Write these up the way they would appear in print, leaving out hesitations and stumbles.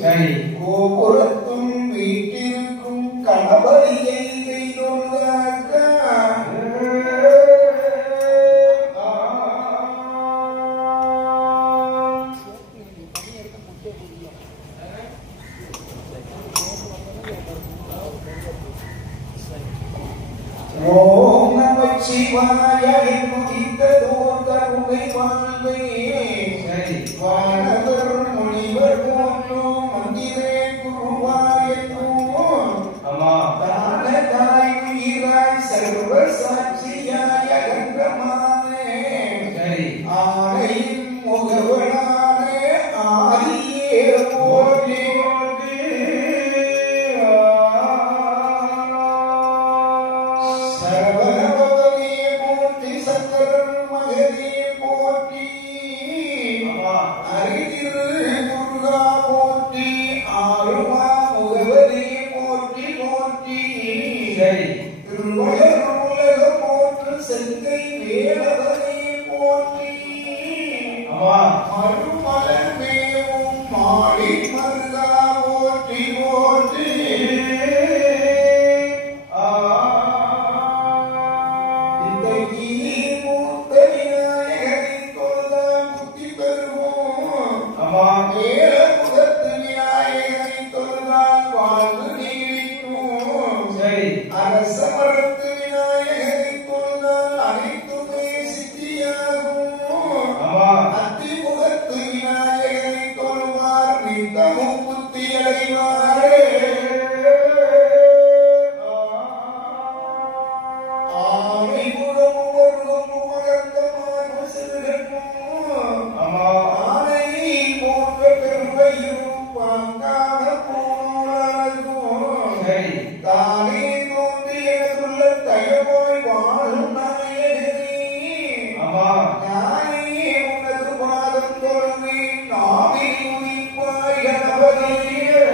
சரி கோபுரத்தும் வீட்டிற்கும் கணபதியை செய்தொழுதாக்க ஓம் நம சிவாய என்னுதித்ததோர் கருணை வாழ்வே சரி வானவர் முனிவர் போற்றும் மந்திரே குருவாயற்றும் ஆமா தானதாய் உயிராய் சர்வ சாட்சியாய் அகண்டமானே சரி ஆணையின் முகவனானே ஆதியே போற்றி சரவணபவனே போற்றி சங்கரன் மகனே போற்றி அரிதிரு துர்கா போற்றி ஆறுமா முகவனே போற்றி போற்றி சரி திருவள்ளுவர் உலகம் போற்று செங்கை வேலவனே போற்றி ஆமா மறுமலர் மேவும் மாடி மருகா போற்றி போற்றி ஆமா சரி அரசமரத்து விநாயகரை தொழுதால் அனைத்துமே சித்தியாகும். ஆமா அத்திமுகத்து விநாயகரை தொழுவார் நித்தமும் புத்தி அடைவாரே. ஆனைமுகம் ஒருவம் உமகந்தமான சிறுகட்டும். ஆமா ஆனை போன்ற பெருமையும் பாங்கான பூணூலகும். சரி தானே தோன்றி எனதுள்ள தயவாய் வாழும் நாயகனே. ஆமா நானே உனது பாதம் தொழுவேன் நாவில் உயிர்ப்பாய் கணபதியே.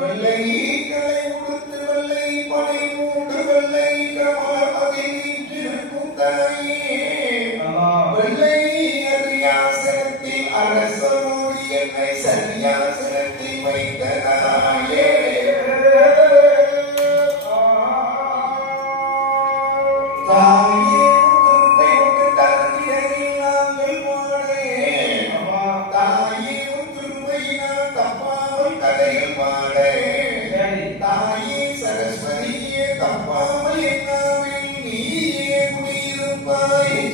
வெள்ளை களை உடுத்து வெள்ளை படை மூன்று வெள்ளை கமலமதி வீற்றிருக்கும் தாயே. ஆமா வெள்ளை அரியாசனத்தில் அரசனோடு என்னை சரியாசனத்தில் வைத்ததாயே. தாயே உன் கிருபை கொண்டு தந்திரையில் நாங்கள் பாடே. ஆமா தாயே உன் கிருபையினால் தப்பாமல் கதைகள் பாடே. சரி தாயே சரஸ்வதியே தப்பாமல் என்னாவில் நீயே குடியிருப்பாயே.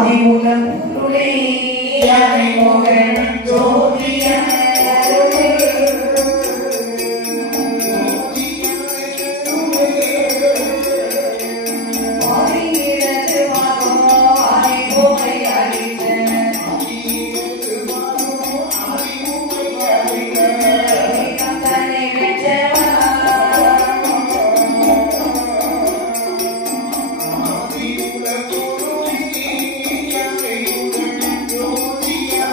ஆதிமுகனுடே அனைமுகன் ஜோதியன் ஆதியிடத்து மகோ அனைபோகை அழித்த தன்னை வென்றவன் ஜோதியா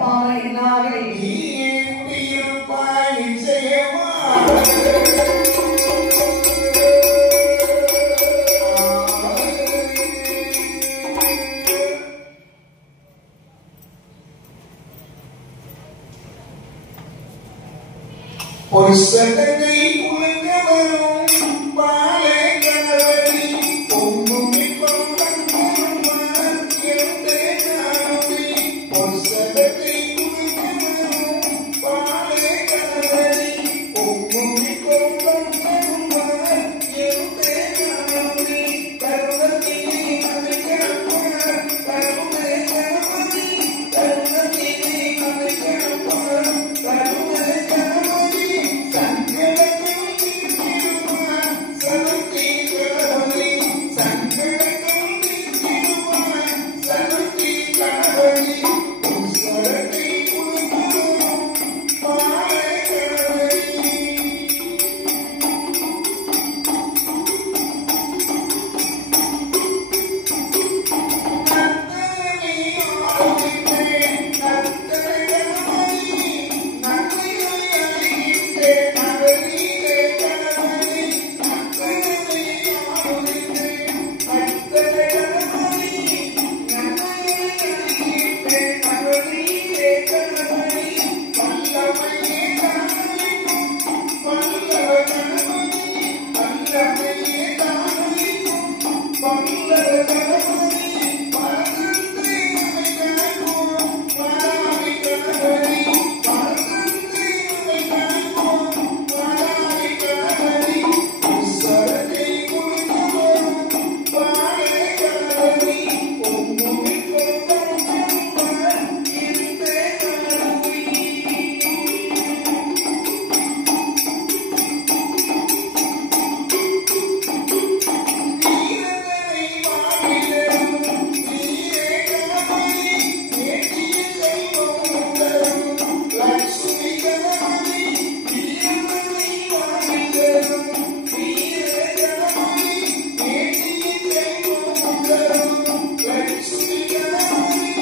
தப்பாமல் இல்லாமல் நீயே குடியிருப்பாய் நிச்சயமாக. பொற்சட்டத்தை குலுங்க வரும் பாலை கணவரி பொங்கும் இன்பம் கண்ணுமான் எந்தே நாவி. பொற்சட்டத்தை குலுங்க வரும் பாலை கணவரி பொங்கும் இன்பம் கண்ணுமான் எந்தே நாவி. கருணத்தினை அமைக்கப்பான் கருணை கணவரி கருணத்தினை அமைக்கப்பான் கருணை கணவரி. சங்கடங்கள் தீர்த்திடுவான் சலுத்தி கணவரி சங்கடங்கள் தீர்த்திடுவான் சலுத்தி கணவரி. உசரத்தை குலுக்குவோம் பாலை கணவரி. நந்தனமே ஆளுகின்றேன் நந்தன கணவரி நன்மைகளை அறிகின்றேன் நகரிலே கணவரி. நந்தனமே ஆளுகின்றேன் நந்தன கணவரி நன்மைகளை அறிகின்றேன் நகரிலே கணவரி. வல்லமையே தானளிக்கும் வல்லவ கணவரி வல்லமையே தானளிக்கும் வல்லவ கணவரி. பரந்தே நம்மை காண்போம் வராவி கணவரி பரந்தே நம்மை காண்போம் வராவி கணவரி. உசரத்தை குலுக்குவோம் பாலை கணவரி பொங்கும் இன்பம் கண்ணுமான் எந்தே நாவி. வீரதனை வாழிடரும் நீரே கணவரி வேண்டிய செல்வம் உண்டரும் லட்சுமி கணவரி. வீரதனை வாழிடரும் நீரே கணவரி வேண்டிய செல்வம் உண்டரும் லட்சுமி கணவரி.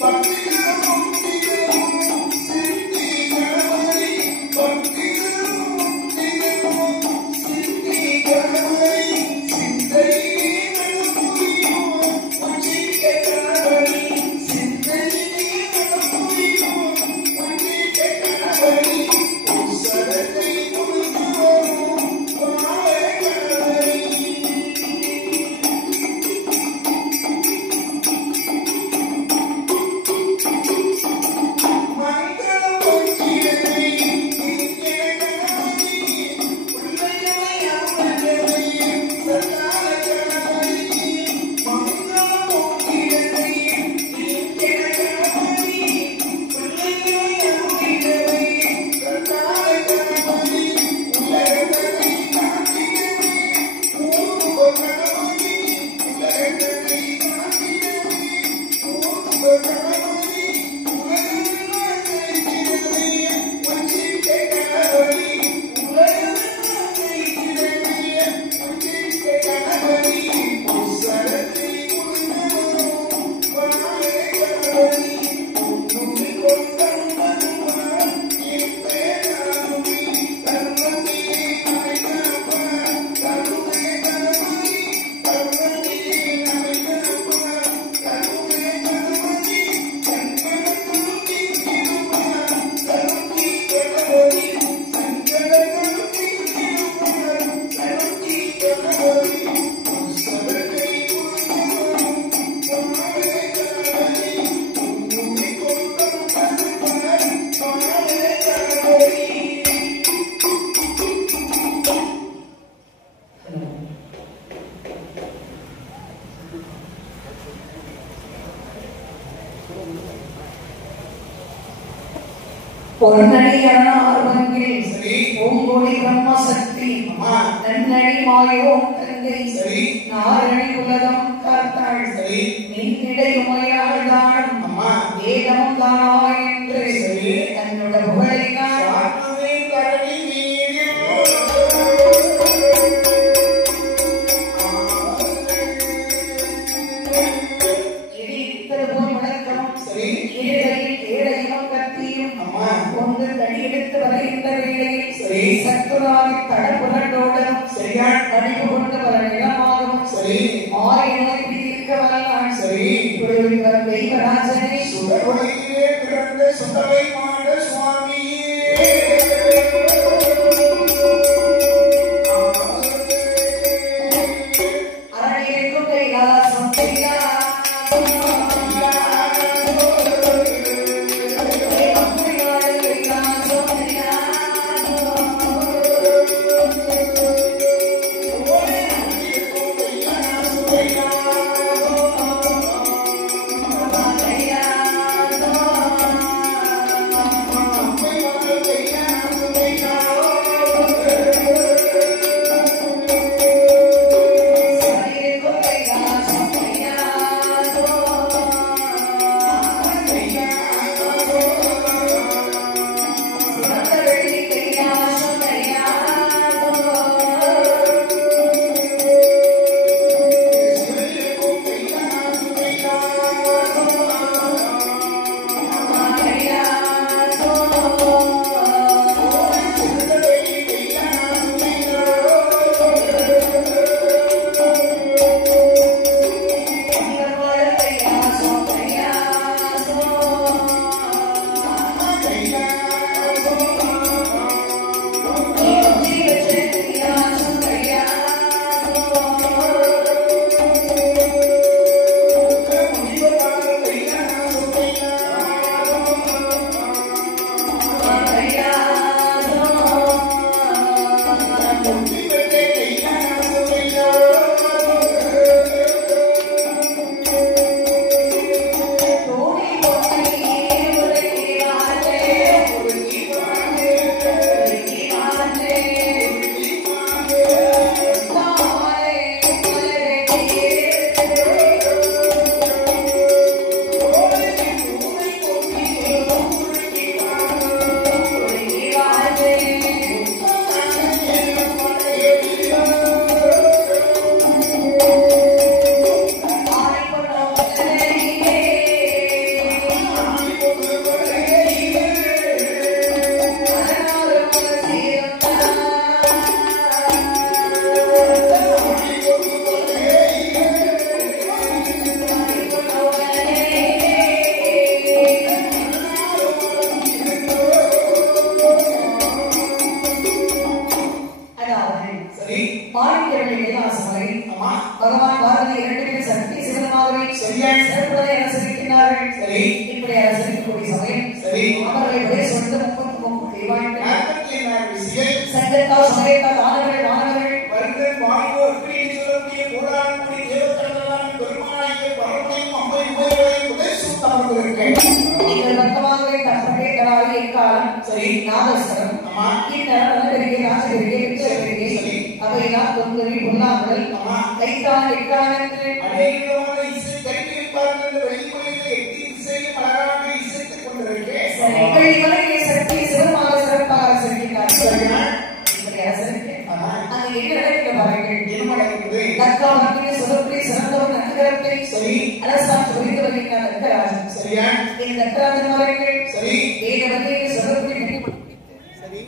பக்திகளும் முக்திகளும் சித்தி கணவரி பக்திகளும் முக்திகளும் சித்தி கணவரி. சிந்தையிலே நடப்புரியும் உச்சிக்க கணவரி சிந்தையிலே நடப்புரியும் உச்சிக்க கணவரி. உசரத்தை குலுக்குவோம் பாலை கணவரி. மங்களம் பொங்கிடவே இங்கே கணவரி பிள்ளைகளை ஆமந்தவை சந்தான கணவரி. மங்களம் பொங்கிடவே இங்கே கணவரி பிள்ளைகளை ஆமந்தவை சந்தான கணவரி. உலகத்தை காத்திடவே ஊதுவ கணவரி உலகத்தை காத்திடவே ஊதுவ கணவரி. உலகமெல்லாம் செய்திடவே வஞ்சிக்க கணவரி உலகமெல்லாம் செய்திடவே வஞ்சிக்க கணவரி. உசரத்தை குலுக்குவோம் பாலை கணவரி பொங்கும் இன்பம் கண்ணுமான் எந்தே நாவி. கருணத்தினை அமைக்கப்பான் கருணை கணவரி கருணத்தினை அமைக்கப்பான் கருணை கணவரி. சங்கடங்கள் தீர்த்திடுவான் சலுத்தி கணவரி சங்கடங்கள் தீர்த்திடுவான் சலுத்தி கணவரி. உசரத்தை குலுக்குவோம் பாலை கணவரி பொங்கும் இன்பம் கண்ணுமான் பாலை கணவரி. பொன்னடி அருணார்வங்கில் சரி. பூங்கொடி பிரம்மசக்தி அம்மா. நன்னடி மாயோம் தங்கை சரி. நாரணி உலகம் காத்தாள் சரி. நின்னிடை உமையாழ்தான் அம்மா. வேதம் தானா என்று சரி. தன்னோட புகழினாள். சாத்துவே கரடி நீரில் இடி திருப்பூர் வணக்கம் சரி. ஏழை அமுது தடி எடுத்து வருகின்ற வேளையில் சரி. சத்துராதி தடப்புரண்டோடும் சரியா? அடிப்பு கொண்டு பல நிலமாகவும் சரி. ஆய் நோய் பிடிக்க வல்லான் சரி. இப்படி வரும் தெய்வராஜனை சுடர்வழியிலே பிறந்த சுடலை மாட சுவாமியே அரணியிருக்கும் கைலாசம் பகவான் பாரதி இரண்டு பேரும் சக்தி சிவனமாகவே சரியான சிறப்புகளை அனுசரிக்கிறார்கள். சரி. இப்படி அனுசரிக்கக்கூடிய சமயம் சரி. அவர்களை ஒரே சொந்த 33 தெய்வான்கள் 44 விஷயம் சங்கத்தால் சமயத்தால் ஆனவர்கள் மாணவர்கள் வருங்கள் வாழ்வோர் இப்படி சொல்லக்கூடிய போராடக்கூடிய தேவத்தனமான பெருமானாகிய பரமனையும் அம்மையும் உபயோகம் உதயசூத்தார்கள் நீங்கள் பக்கமாகவே தற்பகை தராது எக்காலம் சரி. நாதஸ்வரம் ஆமா. இந்நடனகரிகை ராசகரிகை விச்சகரிகை சரி. அவைதான் தொந்தரி பொல்லாமல் ஆமா. கைத்தான் எக்காலத்தில் அநேகமான இசை கைப்பிடிப்பார்கள் வெளிமொழியில் எட்டி இசையும் அழகாக இசைத்துக் கொண்டிருக்கேன் வெள்ளிமலையை சக்தி சிவமாக சிறப்பாக அனுசரிக்கிறார். சரியா? இப்படி அனுசரிக்க ஆமா. அங்கு என்ன நடக்கிற பாருங்கள். என்ன நடக்குது? தக்கா மக்கினை சொல்லப்படி சிறந்தவர் நகரத்தை சரி. அரசாட்சி புரிந்து வருகின்ற தக்கராஜன். சரியா? இந்த தக்கராஜன் அவர்கள் சரி. வேதவத்தை சொல்லப்படி சரி.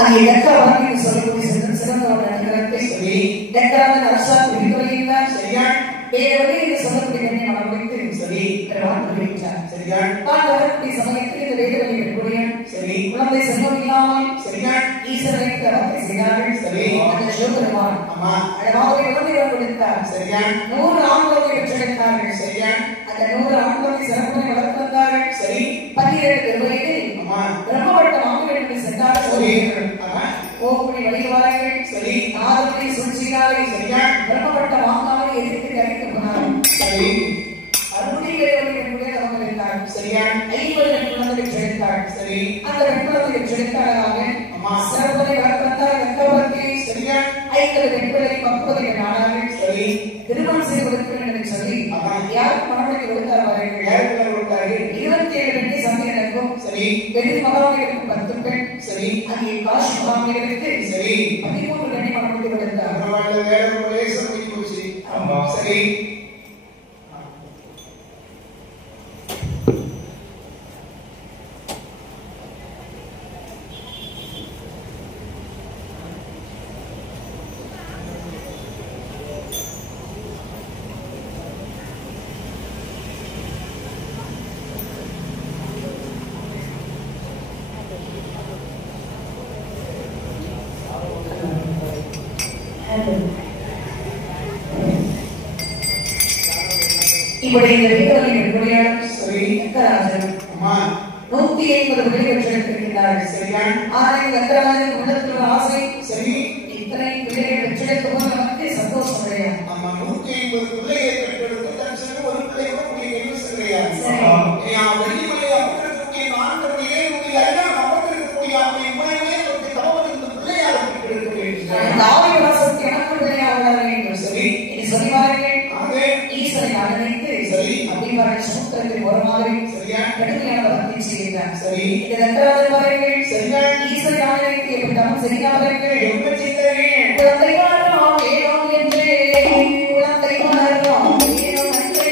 அங்கே டெக்கராவாக சொல்லக்கூடிய சிறந்தவர்கள் நகரத்தை சொல்லி டெக்கராவின் அரசாங்க விரிவுரையினார் சரியான் வேறு வழியில் சொல்லக்கூடிய என்னை மனம் வைத்து சொல்லி தெரிவித்தார் சரியான் தான் வரக்கூடிய சமயத்தில் இந்த வேதவழி இருக்கக்கூடிய சரி குழந்தை செல்வம் இல்லாமல் சரியான் ஈஸ்வரை வார்த்தை செய்தார்கள் சரி அந்த சிவபெருமான் ஆமா அழகாக குழந்தைகளை கொடுத்தார் சரியான் 100 ஆண்களை பெற்றெடுத்தார்கள் சரியான் அந்த 100 ஆண்களை சிறப்புரை வளர்த்து வந்தார்கள் சரி 12 வயதில் ஆமா பிரம்மவட்ட மாமனிடத்தை சென்றார் சரி ஓகுடி வழிவார்கள் சரி நாதத்தை சுழ்ச்சியாரை சரியான் பிரம்மவட்ட மாமாவை எதிர்த்து கரைத்து போனார்கள் சரி அருணிகளை அவங்க இருந்தார்கள் சரியான் 50 குழந்தைகளை பெற்றெடுத்தார்கள் சரி அந்த குழந்தைகளை பெற்றெடுத்தாராக அம்மா சிறப்புரை வளர்த்து வந்தார் கட்டவர்த்தி சரியான் 50 பெண்களை 30 ஆனார்கள் சரி திருமணம் செய்து கொடுக்கிறேன் என்று சொல்லி யார் மனதை கொடுத்தார் வாருங்கள் யாருக்கு கொடுத்தார்கள் 27 பெண்ணை சமையலுக்கும் சரி பெரிய மகாவிற்கு 10 பெண் சரி அங்கே காஷி மகாவிற்கு சரி 13 பெண்ணை மனதை கொடுத்தார் பரவாயில்லை வேற ஒரு லேசம் போய் போச்சு ஆமா சரி இப்படி இந்த வீரர்களின் சரி கராஜன் அம்மா 150 பேர் பெற்றெடுத்திருக்கிறார்கள் சரியான் ஆனால் கராஜன் உள்ளத்தில் ஆசை சரி இத்தனை பிள்ளைகள் பெற்றெடுத்த போது நமக்கு சந்தோஷம் கிடையாது ஆமா 150 பிள்ளைகளை பெற்றெடுத்து தன் சிறு ஒரு பிள்ளை கூட முடிய கிடையாது வெள்ளிமலை அப்பத்திற்கு ஆண்டவர்களே முடியாது அப்பத்திற்கு அப்படி உண்மையிலே ஒரு தவறுக்கு பிள்ளையாக பெற்றெடுக்க ஆவி வாசத்தை எனக்கு பிள்ளையாக வர வேண்டும் சரி இது சொல்லிவார்கள் ஈஸ்வரை ஆதரித்து சரி அப்படிவார்கள் சமுத்திரத்தின் ஓரமாக சரியா கடுமையான பக்தி செய்கிறார் சரி இது இரண்டாவது வாரங்கள் சரியா ஈஸ்வரை ஆதரித்து எப்படி தவம் செய்யாதவர்கள் என்ன செய்தார்கள் குழந்தை வாழலாம் வேணும் என்றே குழந்தை வாழலாம் வேணும் என்றே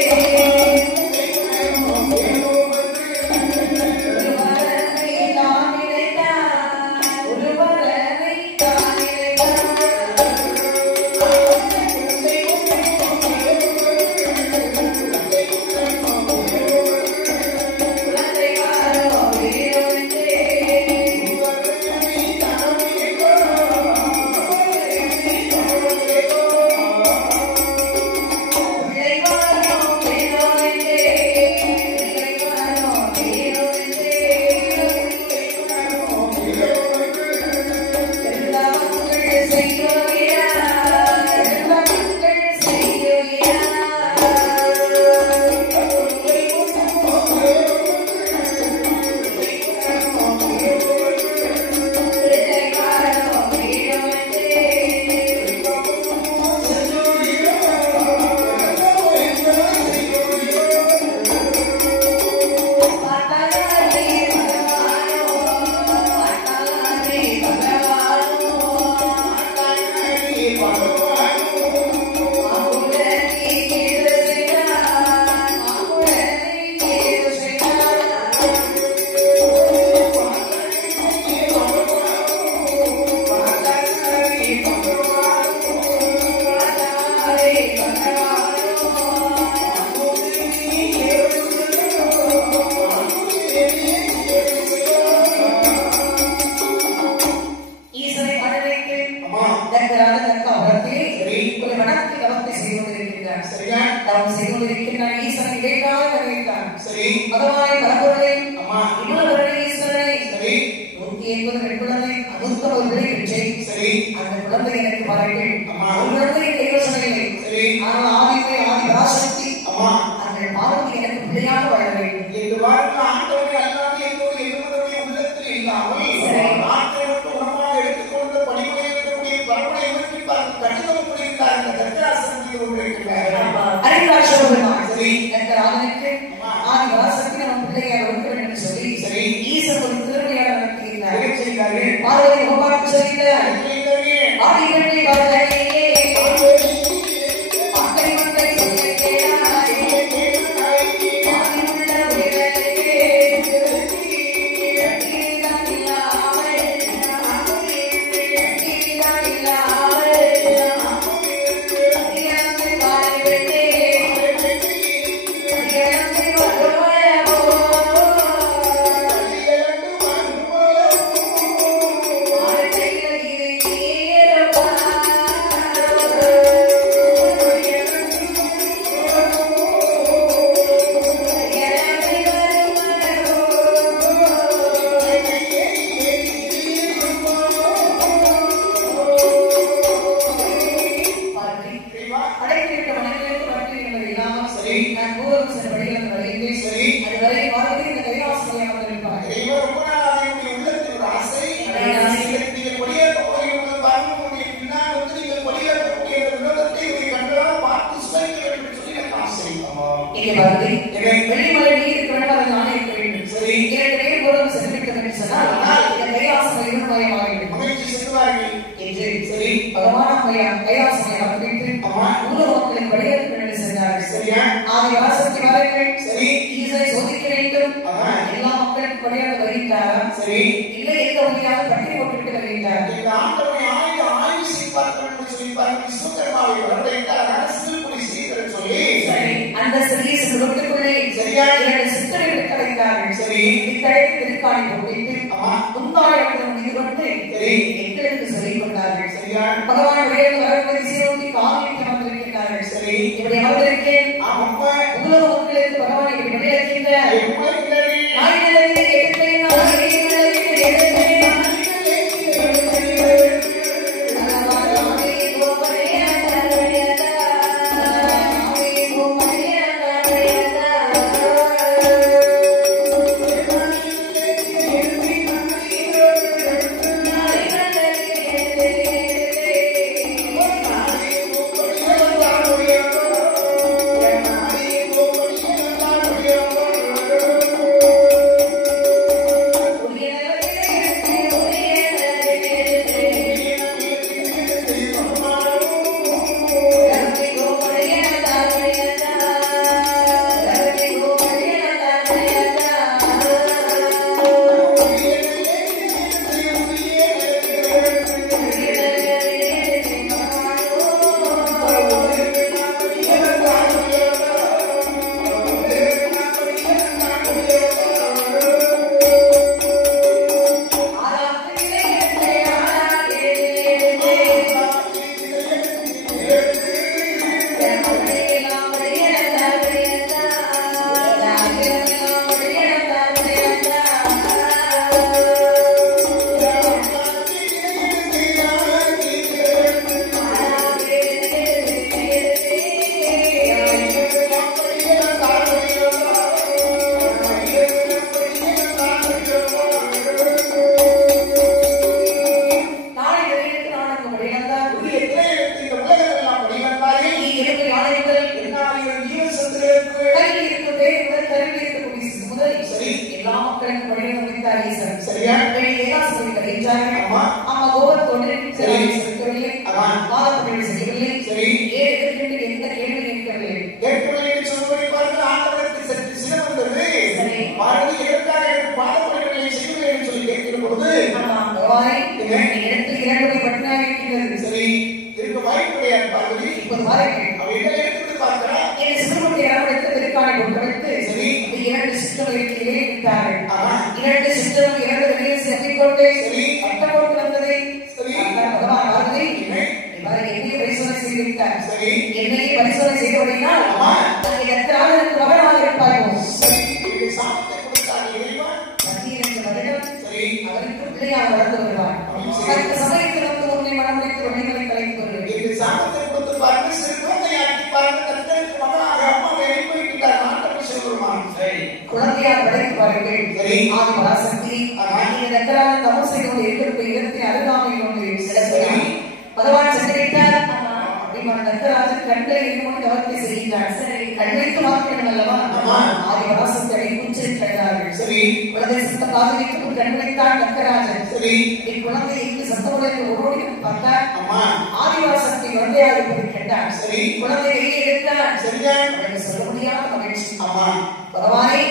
சரி குழந்தை சத்தம் காதலித்து கண்விழித்தான் கங்கராஜன். சரி. இக்குழந்தை இங்கு சத்தமுறைக்கு ஓடி பார்த்தார். அம்மா. ஆதிவாசத்தை குழந்தையாக இருப்பதை கேட்டார். சரி. குழந்தை கையை எடுத்தார். சரிதான். அவனுக்கு சொல்ல முடியாத மகிழ்ச்சி. அம்மா. பகவானே,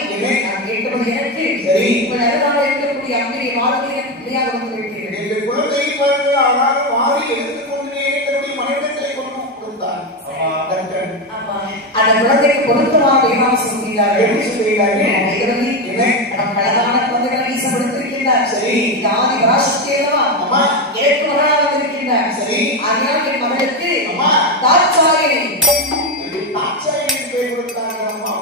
நான் கேட்டபடி எனக்கு சரி. உங்கள் அருகாமல் இருக்கக்கூடிய அம்மையை வாழ்க்கையை பிள்ளையாக வந்து வைத்தீர்கள். இந்த குழந்தை பாருங்க அழகாக வாரி எடுத்துக்கொண்டே தன்னுடைய மனைவிடத்தை கொண்டு கொடுத்தார். அந்த குழந்தைக்கு பொருத்தமாக விவாகம் சொல்கிறார்கள். எப்படி சொல்கிறார்கள்? அழகான குழந்தைகளை ஈசப்படுத்திருக்கின்றார். சரி. ஆதி பராசக்தி அல்லவா? அம்மா. எனக்கு மகனாக வந்திருக்கின்றார். சரி. அதனால் என் மகளுக்கு அம்மா தாட்சாயினி தாட்சாயினி பேர் கொடுத்தாங்க. அம்மா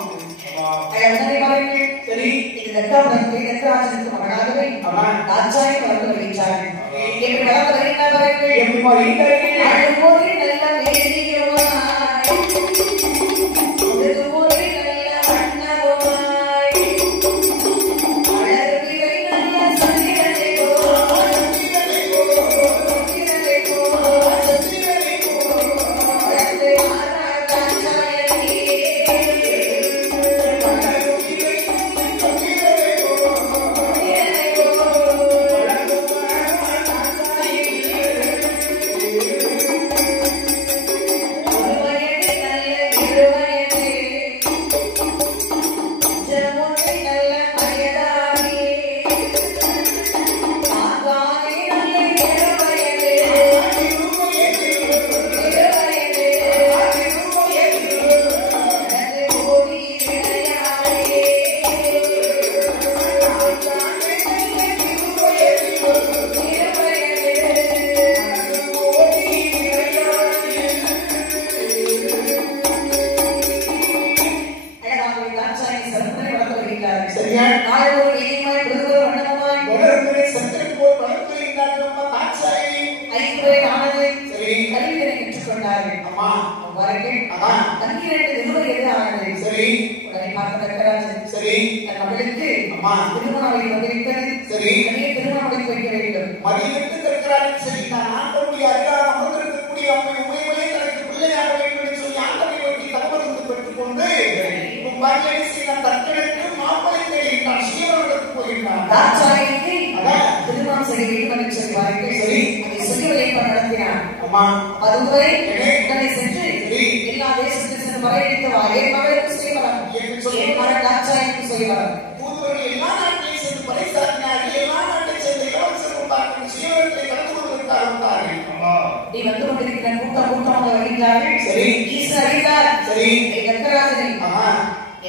உடனே பாருங்கள். சரி. இது தத்தாபுரத்தை தத்தராஜனுக்கு மகனாகவே தாட்சாயினி வளர்ந்து வருகின்றார்கள். எப்படி வளர்ந்து வருகின்றார் பாருங்கள். எப்படி வருகின்றார்கள்? அழும்போது நல்ல மேரியமாய், அழும்போது நல்ல வண்ணமாய், அழகிலை நல்ல சந்திரனை போல், சந்திரனை போல், வளர்ந்து வாராள் தாட்சாயணி.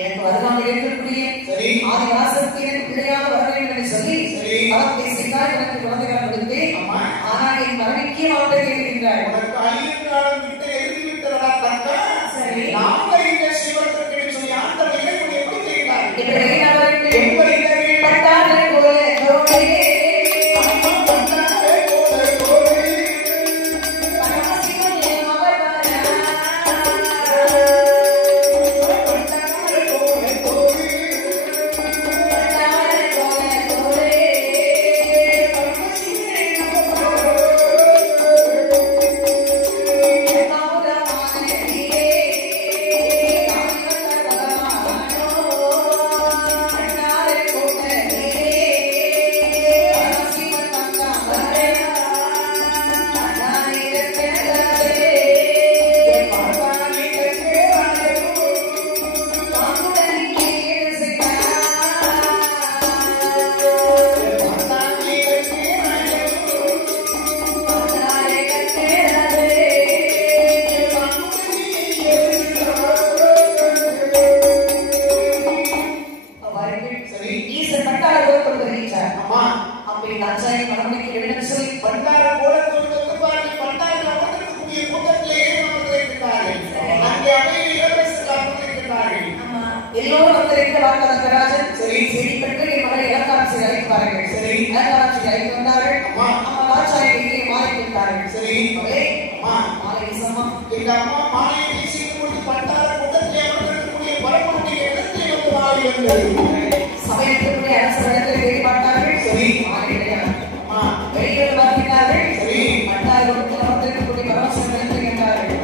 எனக்கு வருமானம் இருக்கக்கூடிய ஆதிவாசத்துக்கு எனக்கு பிள்ளையாக வர வேண்டும் என்று சொல்லி அவத்தை செய்தால் எனக்கு குழந்தைகளை கொடுத்து ஆனால் என் மனைவிக்கு அவர்கள் இருக்கின்றார். உனக்கு அழியும் காலம் விட்டு எழுதிவிட்டதா தக்க நாங்கள் இந்த சிவத்திற்கு சொல்லி ஆண்டவர் இறைவனை எப்படி செய்கிறார்? இப்படி அவருக்கு பட்டாரை போல சமயத்திற்குரிய அரசு தேடி பார்த்தார்கள். சரி வெளியில் பார்க்கிறார்கள். சரி பட்டார் கொடுத்து பரவசம் கேட்டார்கள்.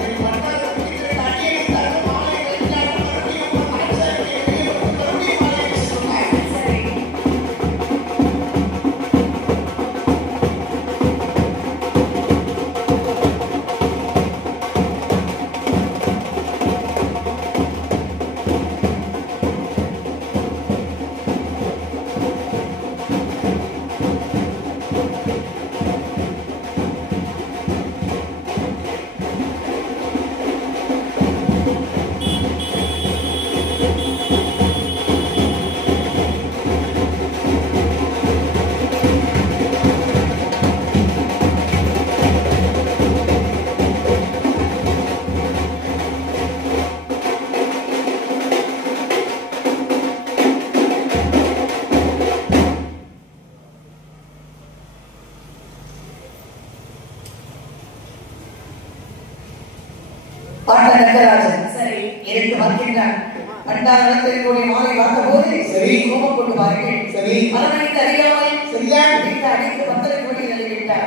தங்கராஜன் சரி இரண்டு பார்க்கின்றான். பண்டாரத்தினுடைய மாலை பார்த்தபோது சரி கோபம் கொண்டு வாருங்கள் சரி மரணத்தை அறியாமல் சரியா வீட்டை அடித்து பந்தலுக்கு வெளியே தள்ளிவிட்டார்.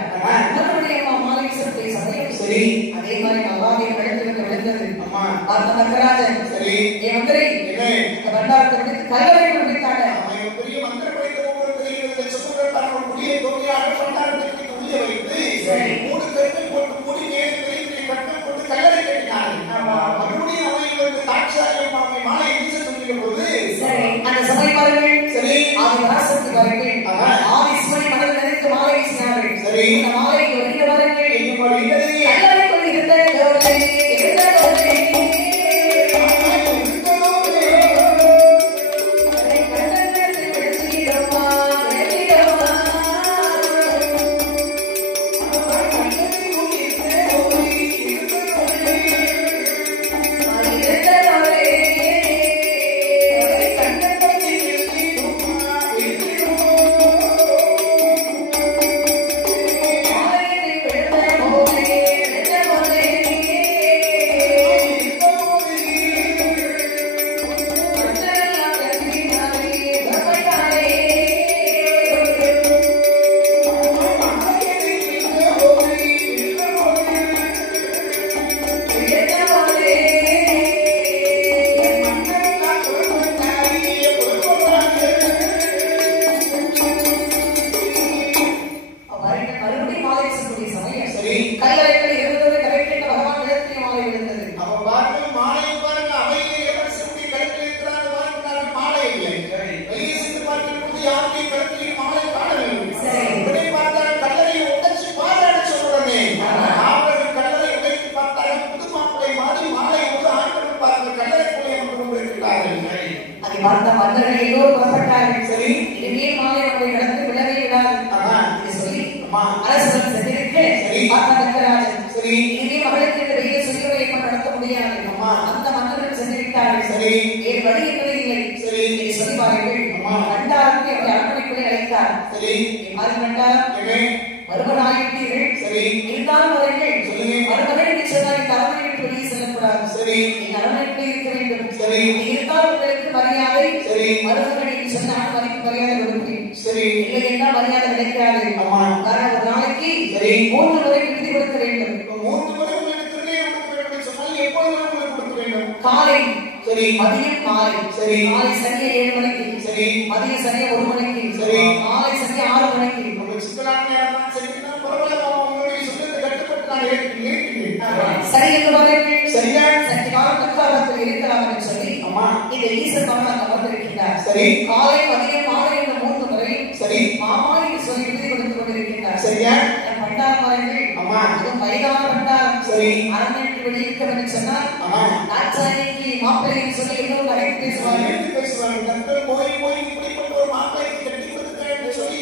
மறுபடியும் மாலை சிறப்பை சமயம் சரி அதே மாதிரி அவாவிய இடத்திலிருந்து விழுந்தது. பார்த்த தங்கராஜன் சரி என் மந்திரி இந்த பண்டாரத்தை விடுத்து கல்லறை விடுத்தாங்க. பெரிய மந்திர படைத்த ஒவ்வொரு பெரிய சுற்றுலா முடிய தோல்வியாக பண்டாரத்தை உள்ளே வைத்து மூணு கருத்தை போட்டு மூடி மேலே பெரிய பெரிய கட்டம் போட்டு கல்லறை கட்டினார்கள். மறுபடியும் அவை சாட்சியாக மாலை வீச சொல்லிய போது அந்த சமயப்பாளர்கள் சரி ஆதி வராசத்து பாருங்கள் ஆதி சிவனை மனதில் நினைத்து மாலை வீசினார்கள். சரி இந்த மாலை வெளியே வாருங்கள் கல்லறை கொள்கின்ற பார்த்த மன்னர்கள் எல்லோரும் புறப்பட்டார்கள். சரி இனிமே மாலை அவரை கடந்து விழவே விடாது சொல்லி அரசன் சென்றிருக்க பார்த்த தங்கராஜன் சரி இனிமே மகளுக்கு இந்த வெயில் சொல்லியோரை நடத்த முடியாது. அந்த மன்னர்கள் சென்றிருக்கிறார்கள். சரி என் வழி என்பது இல்லை. சரி இதை சொல்லி பாருங்கள். கண்டாரத்தை அவரை அரண்மனைக்குள்ளே அழைத்தார். சரி யாரும் கண்டாரம் மருமனாயிட்டீர்கள். சரி இருந்தாலும் அவர்கள் சொல்லுங்க மருமகள் என்று சொன்னால் தலைமையில் வெளியே செல்லக்கூடாது. சரி நீங்க அரண்மனைக்குள்ளே இருக்க வேண்டும். சரி இருந்தால் உங்களுக்கு மரியாதை. சரி மருமகள் என்று சொன்னால் மதிப்பு மரியாதை கொடுப்பேன். சரி இல்லை என்றால் மரியாதை கிடைக்காது. காரணம் ஒரு நாளைக்கு சரி 3 முறை விருதி கொடுக்க வேண்டும். 3 முறை உங்களுக்கு சொன்னால் எப்பொழுது கொடுக்க வேண்டும்? காலை சரி மதியம் மாலை. சரி மாலை சரியா 7 மணிக்கு. சரி மதியம் சரியா 1 மணிக்கு. சரி மாலை சரியா 6 மணிக்கு. சரி என்று பாருங்கள். சரியா சற்று காலம் தற்காலத்தில் இருக்கலாம் என்று சொல்லி இந்த ஈசன் மகன் அமர்ந்திருக்கின்றார். சரி காலை மதியம் மாலை என்ற 3 முறை சரி மாமா என்று சொல்லி விருதி கொடுத்துக் கொண்டிருக்கின்றார். சரியா பண்டார் பாருங்கள். அதுவும் வயதான பண்டார். சரி அரண்மனைக்கு வெளியிருக்க என்று சொன்னால் நாச்சாரிக்கு மாப்பிள்ளை என்று சொல்லி எல்லோரும் அழைத்து பேசுவார்கள். போய் போய் இப்படிப்பட்ட ஒரு மாப்பிள்ளை கட்டி கொடுத்தேன் என்று சொல்லி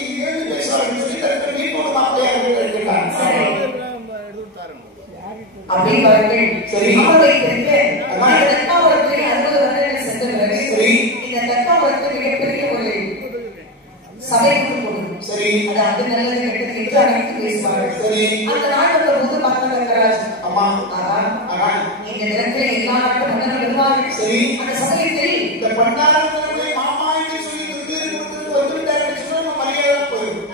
பேசுவார்கள். சொல்லி தனக்கு வீட்டோட மாப்பிள்ளையாக இருக்கிறார். அப்படி பாருங்கள். சரி அவரை தெரிந்து தக்காவரத்தை 60 வருடங்கள் சென்ற பிறகு சரி இந்த தக்காவரத்தை மிகப்பெரிய ஒரு சபை கொடுக்கும். சரி அது அது நல்லது கெட்டது என்று அனைத்து பேசுவார்கள். சரி அந்த நாள் வரும்போது பார்த்த தங்கராஜன் அதான் இந்த நிலத்தில் எல்லா நாட்டு மன்னர்கள் வருவார்கள். சரி அந்த சமயத்தில் இந்த பண்டாரத்தினுடைய மாமா என்று சொல்லி வந்துவிட்டார் என்று சொன்னால் மரியாதை போயிடும்.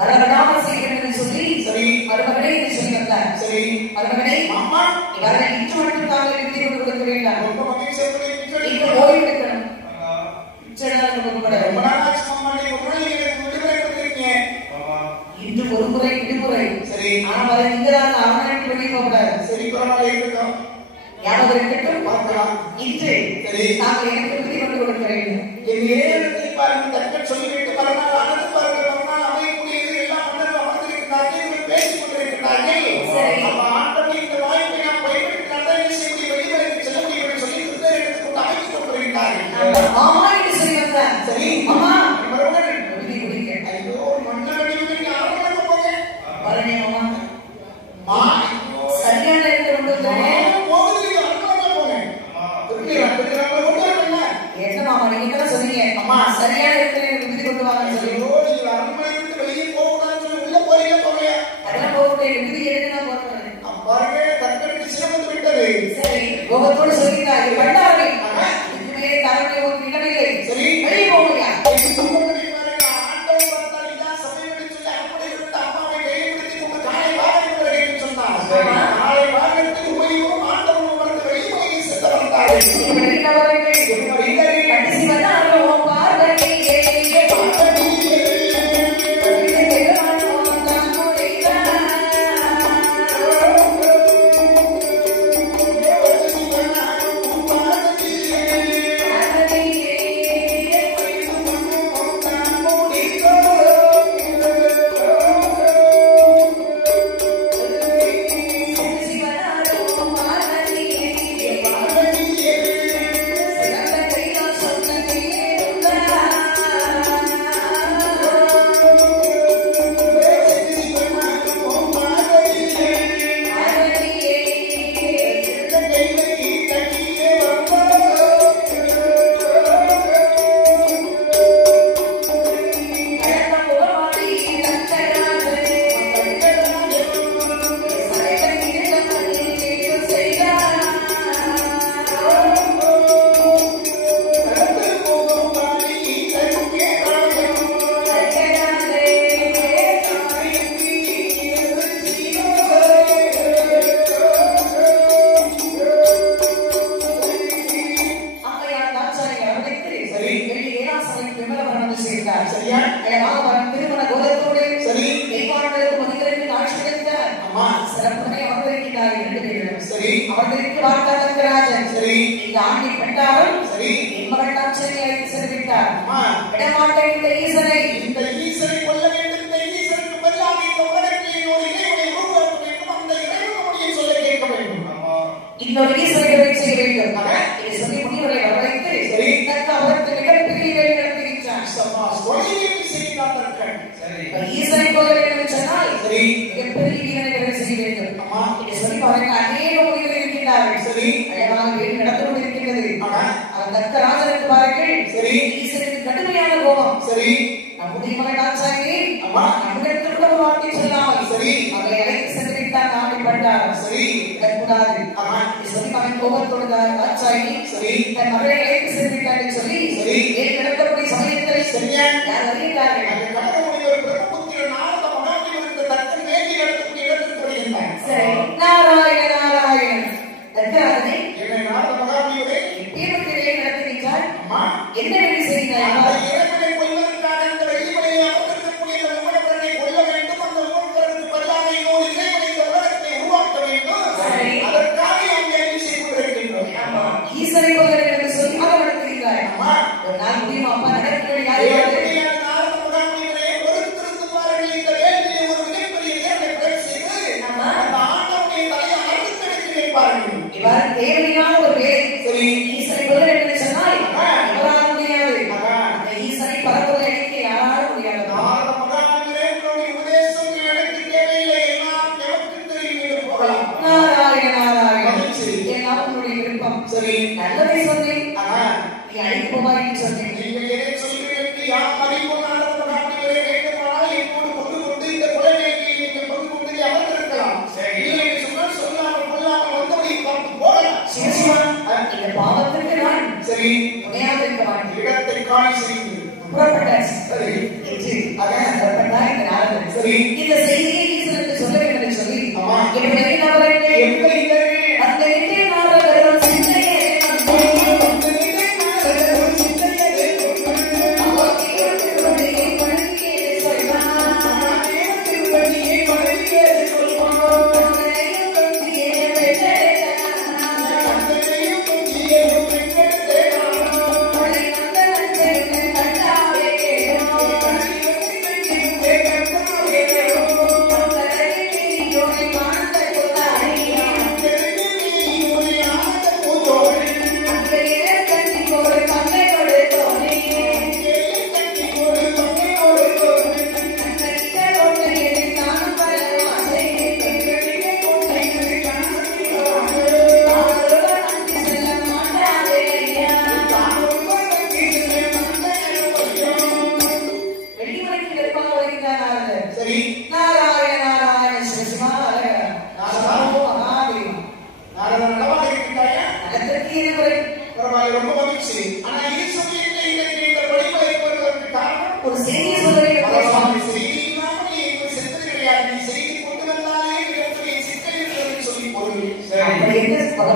வரவிடாமல் செய்கிறேன் சொல்லி சரி மருமகளே என்று சொல்லி வந்தார். சரி மருமகளே மாமா இவரை இன்று மட்டும் தாங்கள் விருதி கொண்டு கொடுக்க வேண்டாம். ரொம்ப மகிழ்ச்சி நீங்க ஓய்வு எடுக்கணும். இன்று ஒரு முறை விடுமுறை. சரி ஆனால் இங்கதான் அரண்மனைக்கு வெளியே போகக்கூடாது. சரி இருக்கட்டும் ஞாபகம் இருக்கட்டும் பார்க்கலாம். இன்று சரி தாங்கள் எனக்கு விருதி கொண்டு கொடுக்க வேண்டும். என் ஏழத்தை பாருங்கள் தக்க சொல்லிவிட்டு மறுநாள் ஆனது பாருங்கள். மறுநாள் அமையக்கூடியது எல்லாம் மன்னர் அமர்ந்திருக்கிறார்கள். பேசிக் கொண்டிருக்கிறார்கள். சரி ஆண்டவன் இந்த வாய்ப்பை நாம் பயன்படுத்தி நல்ல விஷயத்தை வெளிவரைக்கு செல்ல முடியும் என்று சொல்லி எடுத்துக்கொண்டு அமைத்துக் கொண்டிருக்கிறார்கள். மாமா என்று சொல்லி வந்தார். சரி மாமா மறுநாள் விருதி குடிக்க ஐயோ மன்னர் அடிமைக்கு அரண்மனைக்கு போங்க வரனே மாமா சரியான இடத்துல கொண்டு வந்தேன். என்ன மாமா நீங்க என்ன சொன்னீங்க? அம்மா சரியான இடத்துல விருதி கொண்டு கோபத்தோடு சொல்லிட்டார் பண்ணாரு இதுக்கு மேலே தரவே ஒரு இடமில்லை சரி வெளியே போகையா Thank you.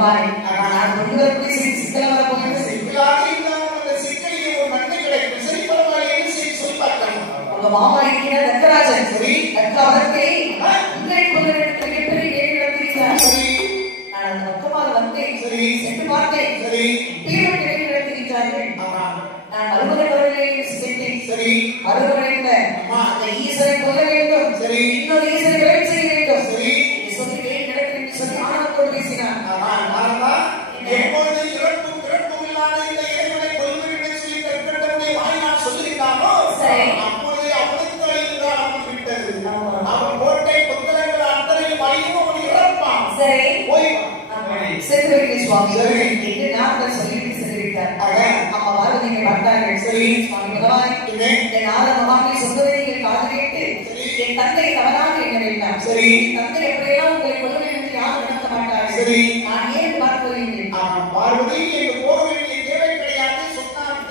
பகவானே நான் கொண்டு வரக்கூடிய சிக்கல் வர போகிறது. சிக்கலாக இருந்தாலும் அந்த சிக்கலிலே ஒரு நன்மை கிடைக்கும். சரி பரவாயில்லை, என்ன செய்ய சொல்லி பார்க்கலாம். உங்க மாமா இருக்கிற தக்கராஜன் சரி தக்காவதற்கு உங்களை கொள்வதற்கு மிகப்பெரிய கேள்வி நடத்திருக்கிறார். சரி நான் அந்த பக்கமாக வந்தேன். சரி சென்று பார்த்தேன். சரி தீவிர கேள்வி நடத்திருக்கிறார்கள். ஆமா நான் மறுமுறைவர்களை சென்றேன். சரி மறுமுறைந்த அந்த ஈஸ்வரை கொல்ல வேண்டும். சரி இன்னொரு ஈஸ்வரை வேலை செய்ய வேண்டும். சரி என்று சொல்லி வேலை நடக்கும் என்று சொல்லி ஆணவத்தோடு பேசினார். ஆனா எப்பொழுது இறப்பும் இல்லாத இந்த இறைவனை கொல்லுங்கள் சொல்லி தன்னுடைய வாயினால் சொல்லியிருந்தானோ அப்பொழுது அவனுக்கு அழிந்தால் அவன் விட்டது. அவன் கோட்டை புத்தகங்கள் அத்தனையும் அழியும், அவன் இறப்பான். சரி போய் சென்று சுவாமி சரி என்று நாங்கள் சொல்லிவிட்டு சென்றுவிட்டார். அதான் அம்மா பார்வதியை பார்த்தார்கள். சரி சுவாமி பகவான் என் ஆறு மகாமை சொல்வதை நீங்கள் காது கேட்டு என் தந்தை தவறாக எண்ண வேண்டாம். சரி என் தந்தை எப்படியெல்லாம் உங்களை கொல்ல வேண்டும் என்று யாரும் நடத்த மாட்டார்கள். சரி நான் ஏன் பார்க்கிறேன் பார்வதி என்று போக வேண்டிய தேவை கிடையாது. சொன்னால்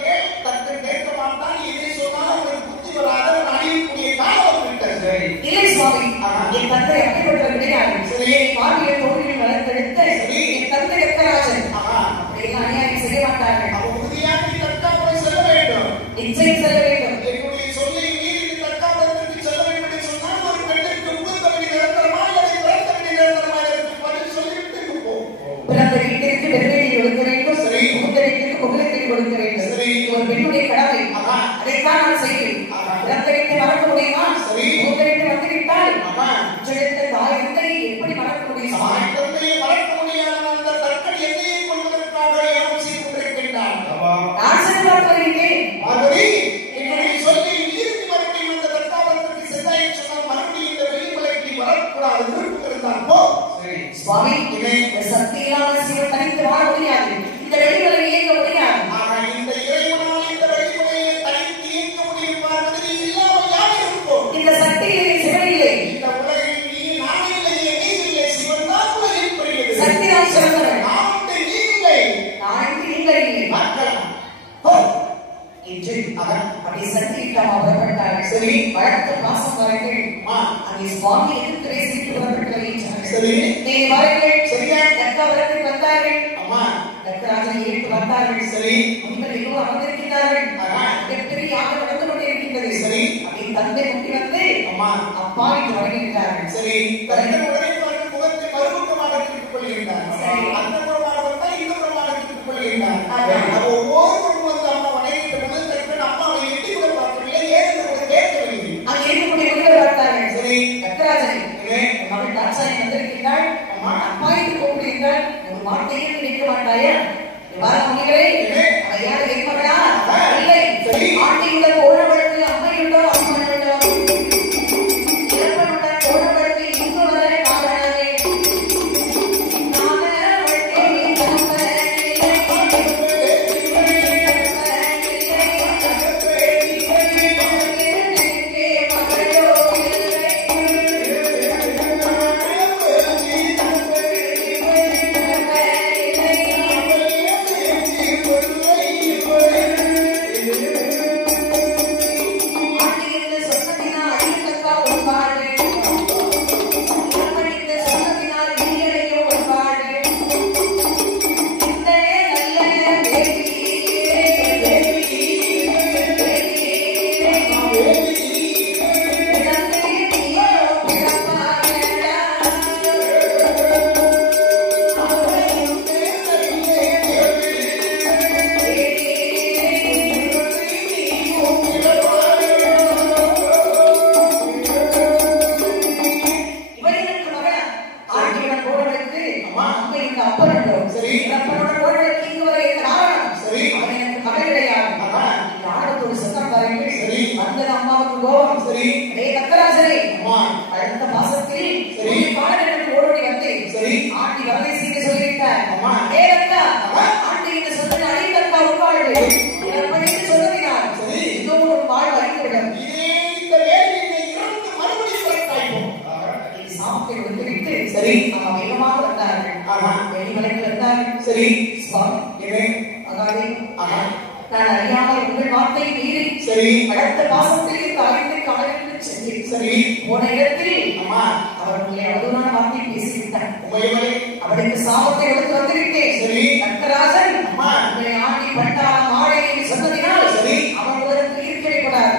தந்தை கேட்க மாட்டான். எதை சொன்னால் அவனுக்கு புத்தி வராத அவன் அழியக்கூடிய காலம் விட்டது. இல்லை சுவாமி என் தந்தை அப்படிப்பட்ட கிடையாது. என் பார்வையை தோல்வியில் வளர்த்தெடுத்த என் தந்தை எக்கராஜன் அப்படியெல்லாம் அநியாயம் செய்ய மாட்டார்கள். அவன் உறுதியாக நீ தற்காப்புடன் செல்ல வேண்டும். நிச்சயம் செல்ல வேண்டும். என்னுடைய சொல்லை மீறி நீ தற்காப்புடத்திற்கு செல்ல வேண்டும் என்று சொன்னால் ஒரு பெண்ணிற்கு உகுந்தவனி நிரந்தரமா அல்லது பிறந்தவனி நிரந்தரமா என்று பதில் சொல்லிவிட்டு போ. பிறந்த வீட்டிற்கு வெறுமையை கொடுக்க வேண்டும். சரி புகுந்த வீட்டிற்கு புகழத்தை கொடுக்க வேண்டும். சரி ஒரு பெண்ணுடைய கடமை. அதைத்தான் நான் செய்வேன். பிறந்த வீட்டை மறக்க முடியுமா? சரி புகுந்த வீட்டை வந்துவிட்டால் உச்செடுத்த தாய் தந்தை எப்படி மறக்க முடியும்? தாய் தந்தையை மறக்க முடியாத அந்த தற்கொலை எதையை கொள்வதற்காக ஏகம் செய்து கொண்டிருக்கின்றான். நான் சென்று பார்த்து வருகிறேன். பார்வதி என்னுடைய சொல்லை மீறி மறுபடியும் அந்த தற்காலத்திற்கு சென்றாய் சொன்னால் மறுபடியும் இந்த வெளிமலைக்கு வரக்கூடாது. விருப்பம் இருந்தால் போ. சுவாமி இந்த சக்தி இல்லாத சிவன் தனித்து வாழ முடியாது. இந்த வெளிமலை இயங்க முடியாது. ஆனால் இந்த இறைவனால் இந்த வெளிமலையை தனித்து இயக்க முடியும். பார்வதி இல்லாமல் யார் இருப்போம்? இந்த சக்தி இல்லை, சிவன் இல்லை. இந்த உலகில் நீ நான் இல்லையே, நீ இல்லை, சிவன் தான் உலகில் புரியுது. சக்தி தான் சிறந்தவன். நான் நீ இல்லை, நான் இல்லை இல்லை பார்க்கலாம். என்று அப்படி சக்தி இல்லாமல் புறப்பட்டார்கள். சரி வளர்த்த பாசம் வாருங்கள். அங்கே சுவாமி எதிர்த்து பேசிட்டு புறப்பட்டு வருகின்றார்கள். சரி நீ வாருங்கள். சரியா தக்கவரத்தில் வந்தார்கள். அம்மா தக்கராஜனை ஏற்று வந்தார்கள். சரி முன்னர் எல்லோரும் அமர்ந்திருக்கிறார்கள். மிகப்பெரிய ஆட்டம் நடந்து கொண்டிருக்கின்றது. சரி அப்படி தந்தை முட்டி வந்து அம்மா அப்பா என்று வணங்குகிறார்கள். சரி தந்தை உடனே அவர்கள் முகத்தை மறுபக்கமாக திருப்பிக் கொள்கின்றார். அந்த புறமானவர் தான் இந்த புறமாக திருப்பிக் கொள்கின்றார். அப்போ ஒவ்வொருவரும் வந்து அம்மா வணங்கிட்ட முதல் தற்போது அம்மாவை எட்டி கூட பார்க்கவில்லை. ஏன் கேட்கவில்லை. அங்கே இருக்கக்கூடிய முனிவர் பார்த்தார்கள். சரி தக்கராஜனை மகள் தாட்சாயி வந்திருக்கிறாள். அப்பா என்று கூப்பிடுகிறாள். ஒரு வார்த்தையை நினைக்க மாட்டாயா? முனிவரே ஐயா ஏற்படா இல்லை. ஆண்டியுள்ள கோழவழக்கு அம்மையுள்ளோ அம்மனுள்ளோ இறப்பனுள்ள கோழவழக்கு இங்கு வர காரணமே அவருக்கு சாபத்தை எடுத்து வந்திருக்க கர்த்தராஜன் உங்களை ஆண்டி பட்டாள மாலை என்று சொன்னதினால் அவன் உலகத்தில் இருக்கவே கூடாது.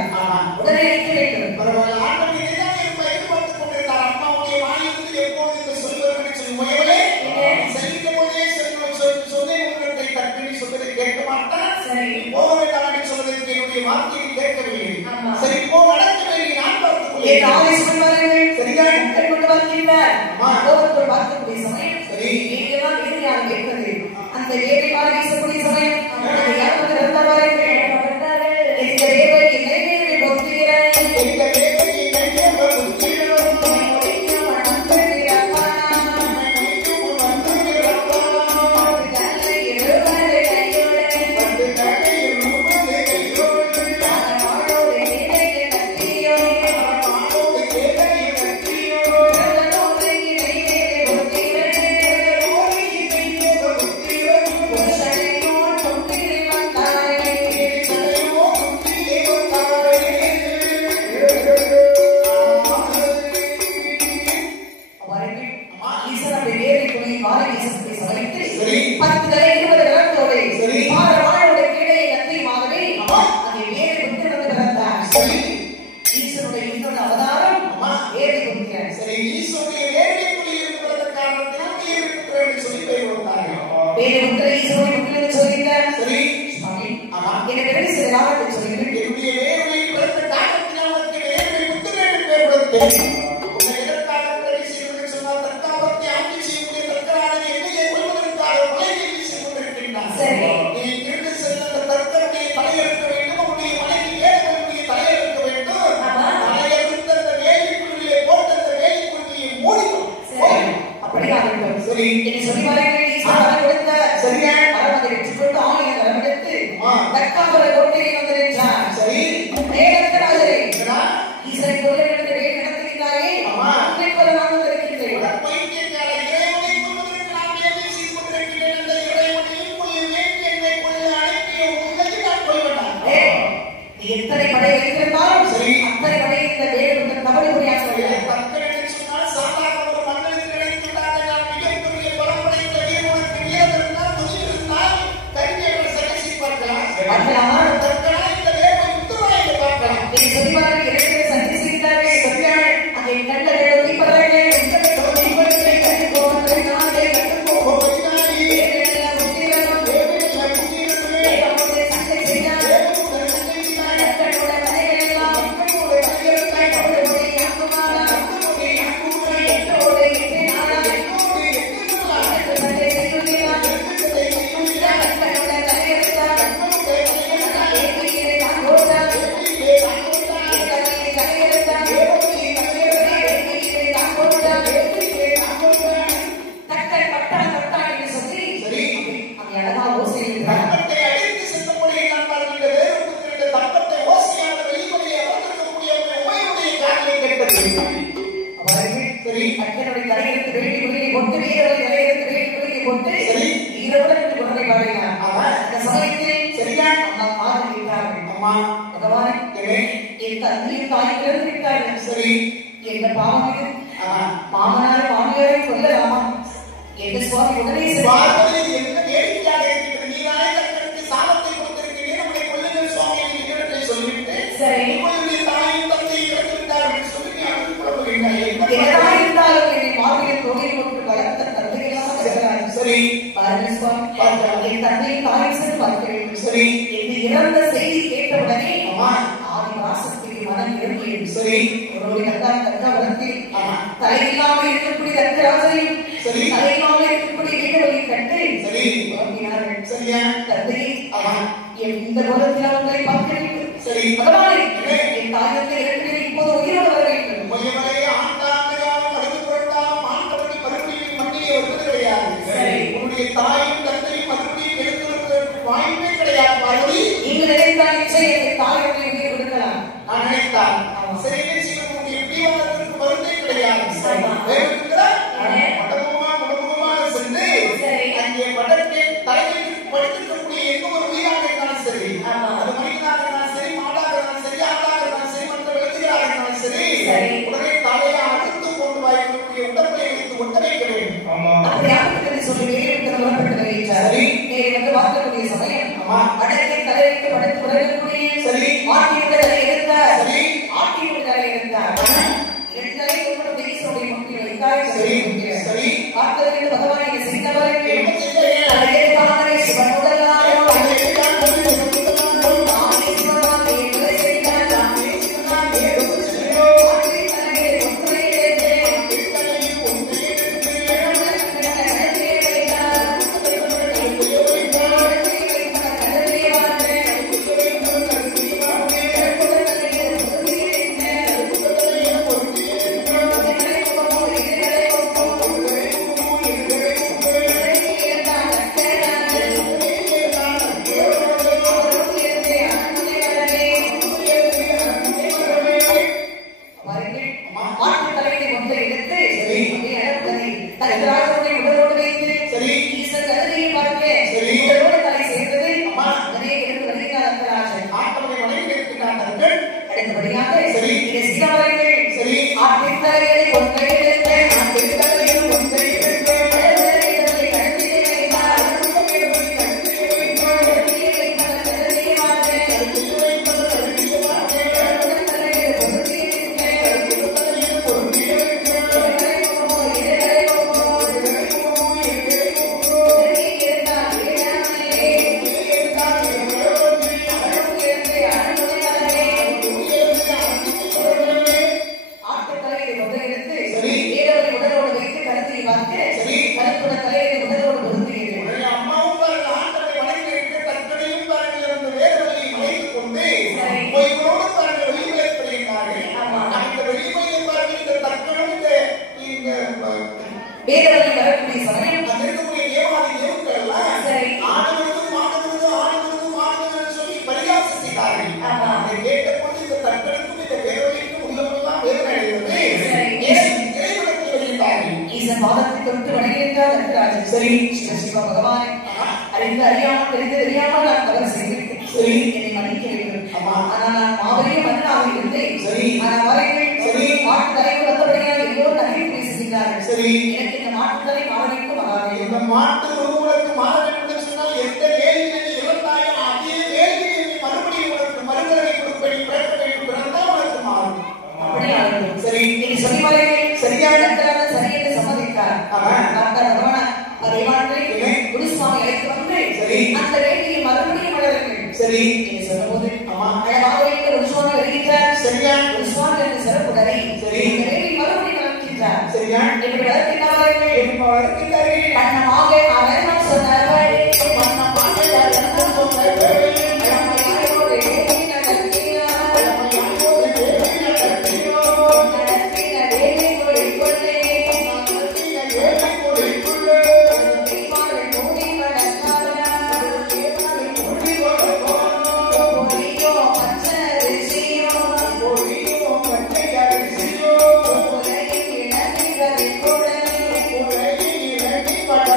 உடனே இருக்க வேண்டும். பரவாயில்ல, ஆண்டவர் இதைதான் எதிர்பார்த்துக் கொண்டிருந்தார். அம்மாவுடைய வாயிலிருந்து எப்போது இந்த சொல்வர்கள் சொல்லி முயலே செல்லிட்ட போதே சொன்னேன் உங்களை தற்பி சொல்வதை கேட்க மாட்டான். போக வேண்டாம் என்று சொல்வதற்கு என்னுடைய வார்த்தையை கேட்கவில்லை. சரி, போ, நடக்க வேண்டிய நான் பார்த்துக் கொள்கிறேன். சரியா கொண்டு வருகின்றார். போகத்தோடு பார்க்கக்கூடிய சமயம் நீங்கள்தான் வேலையாக கேட்கிறது. அந்த வேலைக்காக வீசக்கூடிய சமயம் யாரும் இருந்தார்கள். இந்த வேலையை நிறைவேறவே பொறுத்துகிறேன். சரி, அது மனிதனாக இருந்தாலும் சரி, மாடாக இருந்தாலும் சரி, ஆடாக இருந்தாலும் சரி, மற்ற விலங்குகளாக பார்க்கக்கூடிய சமயம் ஆமா. அடக்கை தலையிட்டு படுத்து உறங்கக்கூடிய சரி. ஆட்டியுடைய தலை எடுத்தார். சரி. ஆட்டியுடைய தலை எடுத்தார். இரண்டு தலை கொண்டு தேசனுடைய முன்னில் வைத்தார். சரி. சரி. பார்த்தவர்கள் பகவானை சின்னவர்கள் என்ன செய்தார்கள்? தலையெடுத்தானே சிவனுடலாயோ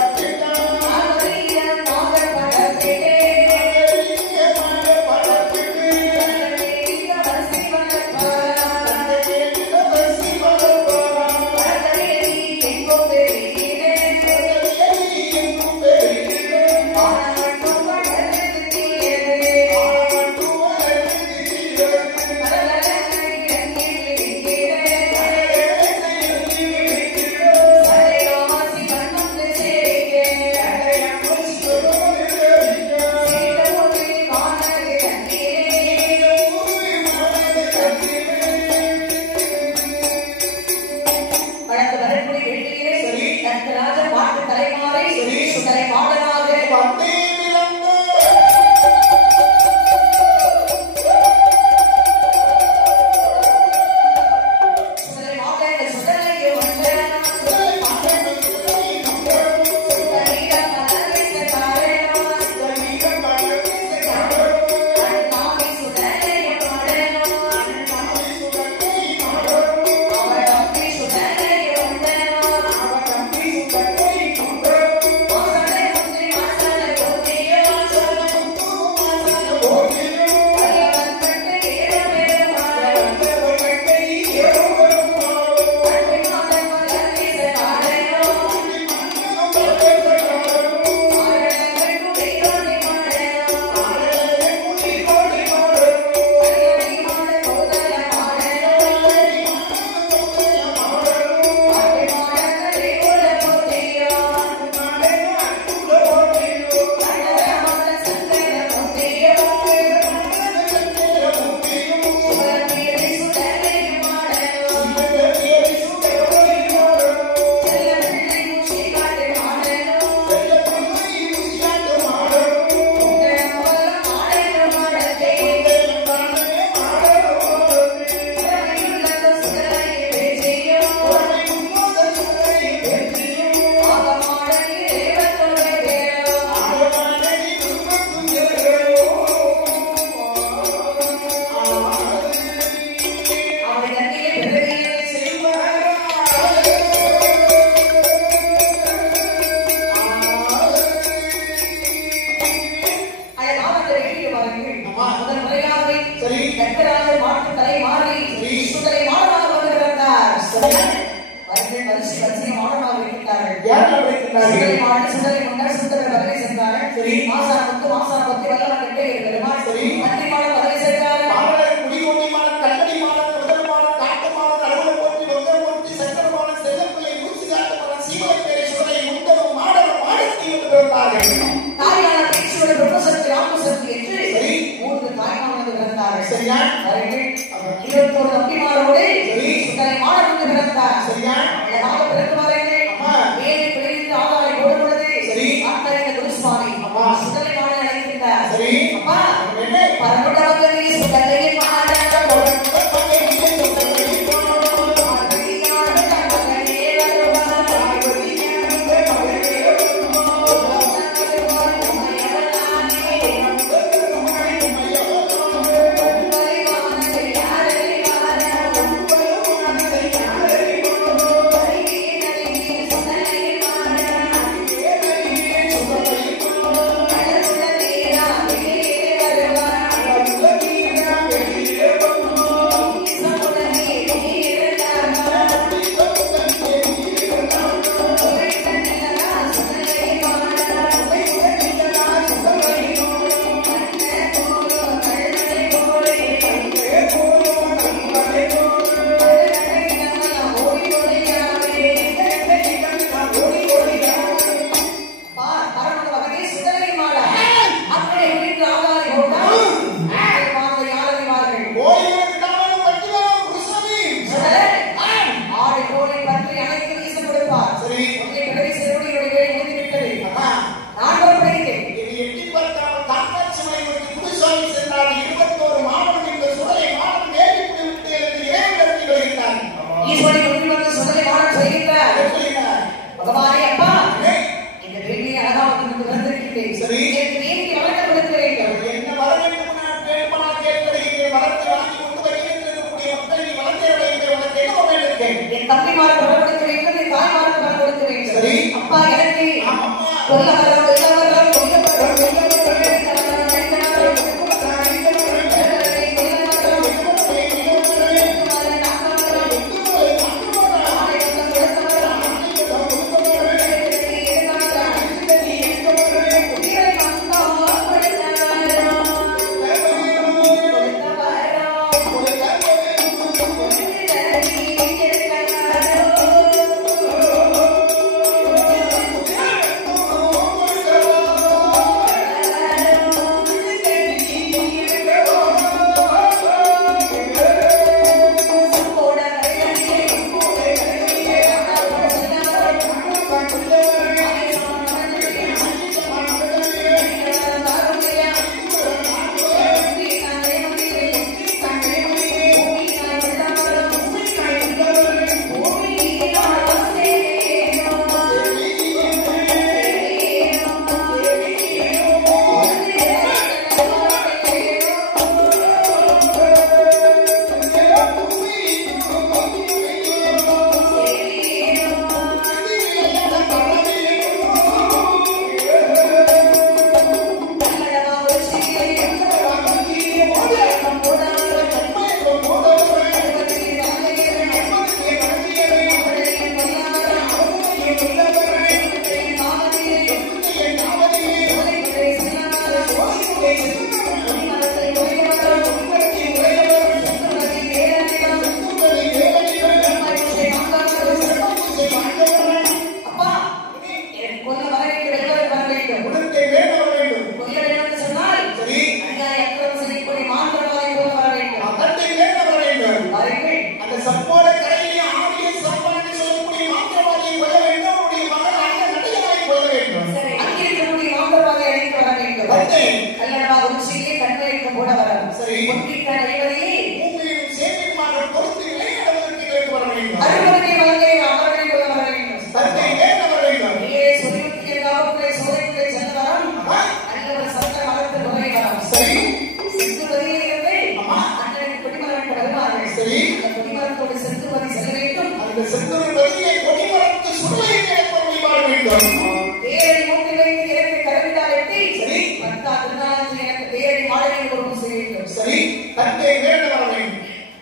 Thank you.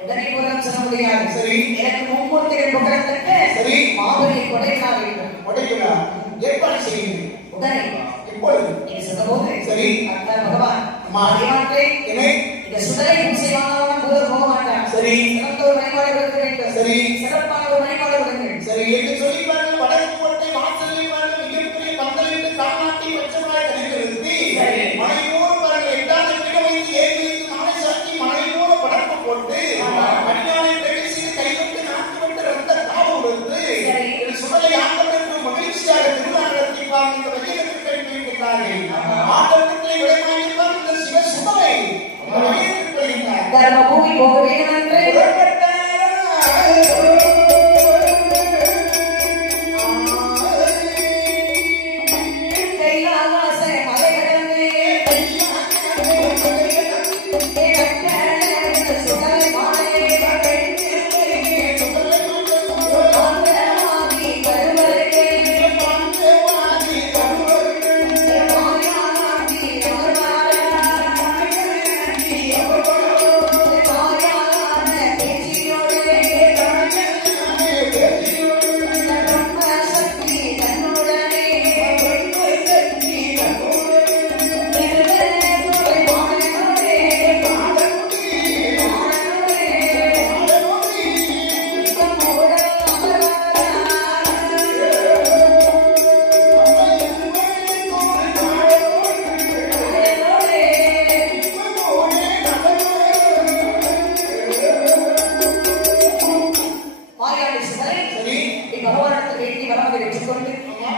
உடனே போலாம் சொல்ல முடியாது. எனக்கு முன்கூட்டி கோடிகள் புகழத்தக்க சரி மாபெரும் கொடைகளா வேண்டும். கொடைகளா ஏற்பாடு செய்யுங்க. உடனே எப்பொழுது இது சொன்னபோது சரி கர்த்தர் பகவான் மாறியாட்டே என்ன இந்த சுடரை பூசை வாங்காமல் முதல் போக மாட்டான். சரி சிறந்த ஒரு வழிபாடு கொடுக்க வேண்டும். சரி சிறப்பான ஒரு வழிபாடு கொடுங்கள். சரி என்று சொல்லி பாருங்கள். வடக்கு கோட்டை வாசலில் பாருங்கள் மிகப்பெரிய பந்தலிட்டு காமாட்டி பச்சைமாய் கணிந்திருந்தி மலையோடு பாருங்கள் எட்டாவது கிட வைத்து ஏறி வைத்து மாலை சாத்தி மலையோடு படப்பு போட்டு மணியானை பிரவேசி கைவிட்டு நாட்டு விட்டு ரத்த காவு கொடுத்து சுடலை ஆண்டவருக்கு மகிழ்ச்சியாக திருவிழா நடத்தி இந்த வையகத்தில் கழிப்பிருக்கிறார்கள். ஆண்டவர்களை விளைவாயிருப்பார் இந்த சிவ சுடலை இந்த வையகத்தில் கழித்தார். தர்ம பூமி போக வேண்டும் என்று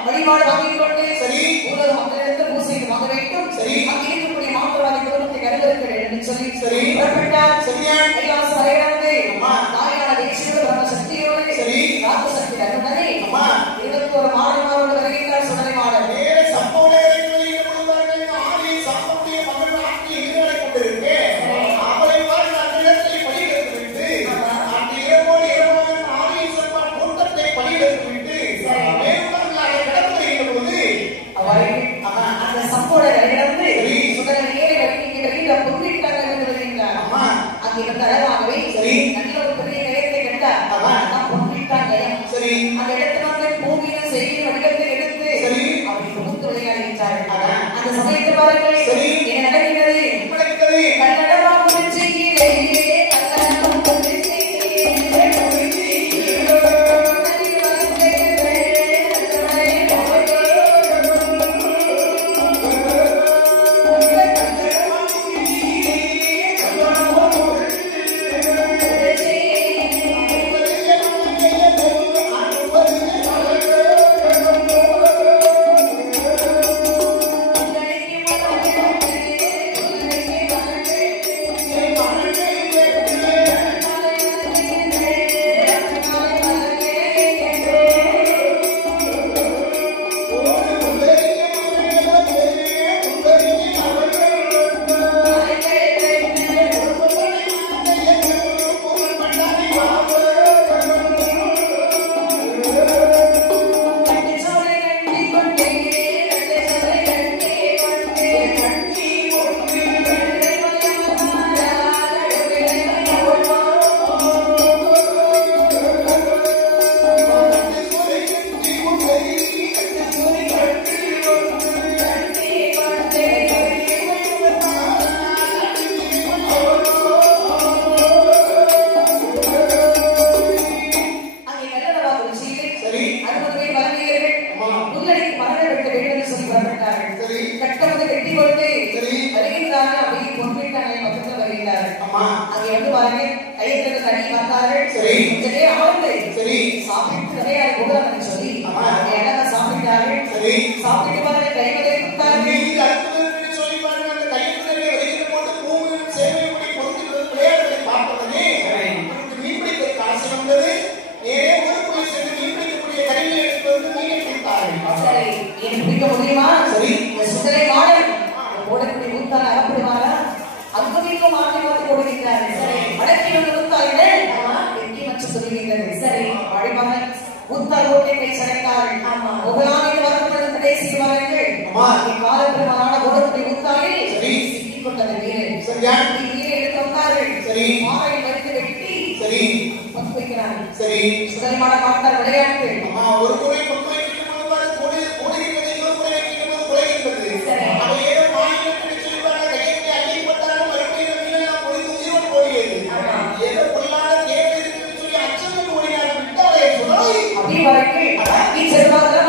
வழிபாடு வாங்கிக் கொண்டு சரி உலக மக்களிடத்தில் பூசைக்கு வாங்க வேண்டும். சரி அங்கே இருக்கக்கூடிய மாற்றவாதி குடும்பத்தை கருதலுக்கு என்று சொல்லி சரி புறப்பட்டார். சரியா கைலாச வரையிலிருந்து தாயான தேசியோடு பிரம்ம சக்தியோடு சரி ராத்த சக்தி தன்னுடனே 21 மாடமாரோடு வருகிறார் சுடலை மாடன். வேற சம்போட கொடுத்தார்கள். ஆடி சம்பத்திய மகள் ஆட்டி இருவரை கொண்டிருக்கு. அவரை பார்த்து அந்த இடத்தை பணியெடுத்து விட்டு அந்த இரவோடு இரவாக ஆடி சம்பா கூட்டத்தை பணியெடுத்து விட்டு அந்த சம்போட கரையிலிருந்து சுடலை ஏறி வருகின்ற பொருளிட்டாங்க என்று வருகின்றார். அங்கே வந்து அழகாகவே நல்ல ஒரு பெரிய கயத்தை கண்டார். பொருளிட்டாங்க சரி அந்த இடத்துல வந்து பூமியில செய்கிற வடிவத்தை எடுத்து அவருக்கு முத்து விளையாடுகின்றார். அந்த சமயத்தில் பாருங்கள் என்ன நடக்கிறது. கன்னடமா குறிச்சிக்கிறே பங்கு வைக்கிறார்கள். சரி. சுதந்திரமான பார்த்தால் விளையாட்டு. ஒரு முறை பங்கு வைக்கும் போது கூடுகிறது, இன்னொரு முறை வைக்கும் போது குறைகிறது. சரி. அதை ஏதோ மாநிலத்தில் சொல்வாங்க, கையெழுத்தை அள்ளிப்பட்டாலும் மறுபடியும் மீனெல்லாம் பொழிந்து உயிரோடு ஓடியது. ஏதோ பொல்லாத தேவை இருக்குன்னு சொல்லி அச்சம் ஓடினார். விட்டாலே சொன்னாய் அப்படி வரைக்கும் செல்வாதே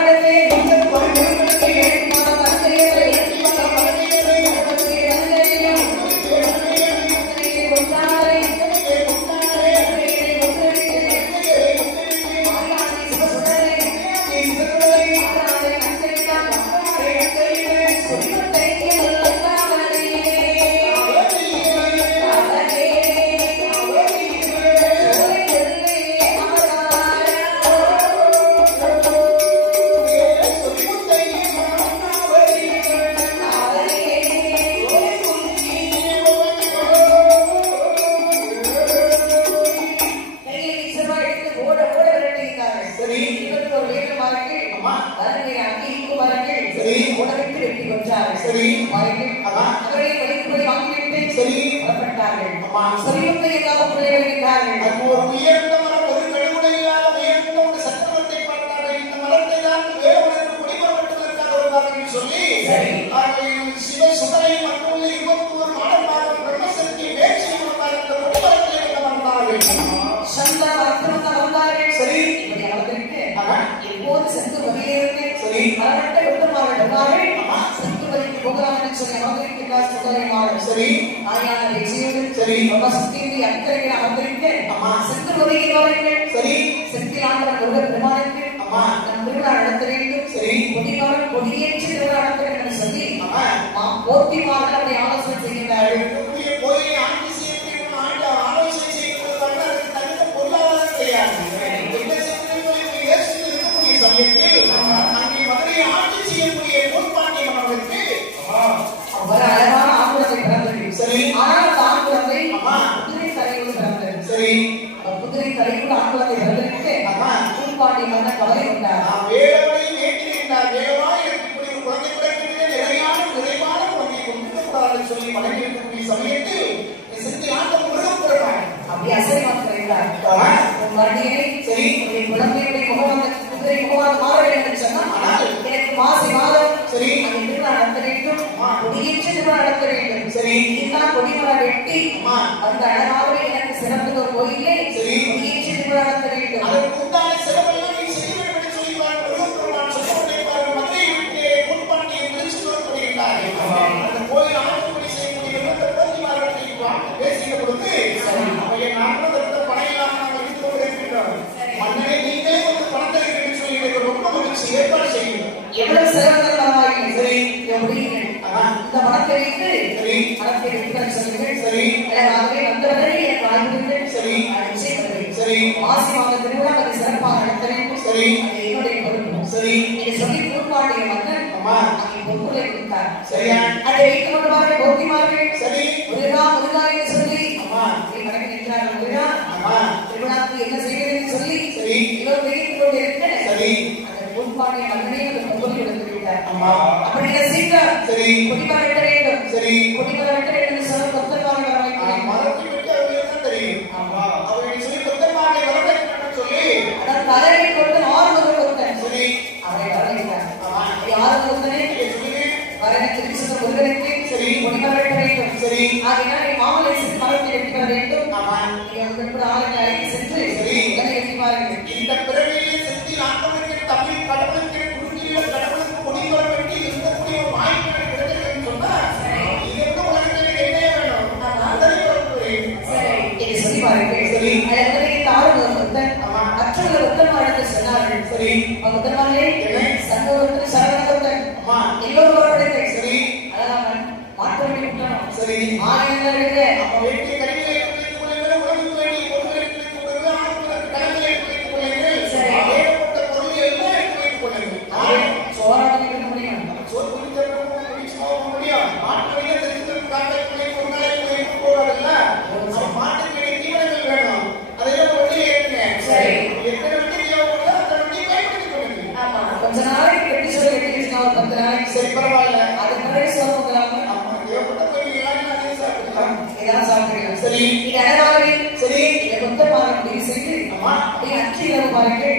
அச்சிரவு பாருங்கள்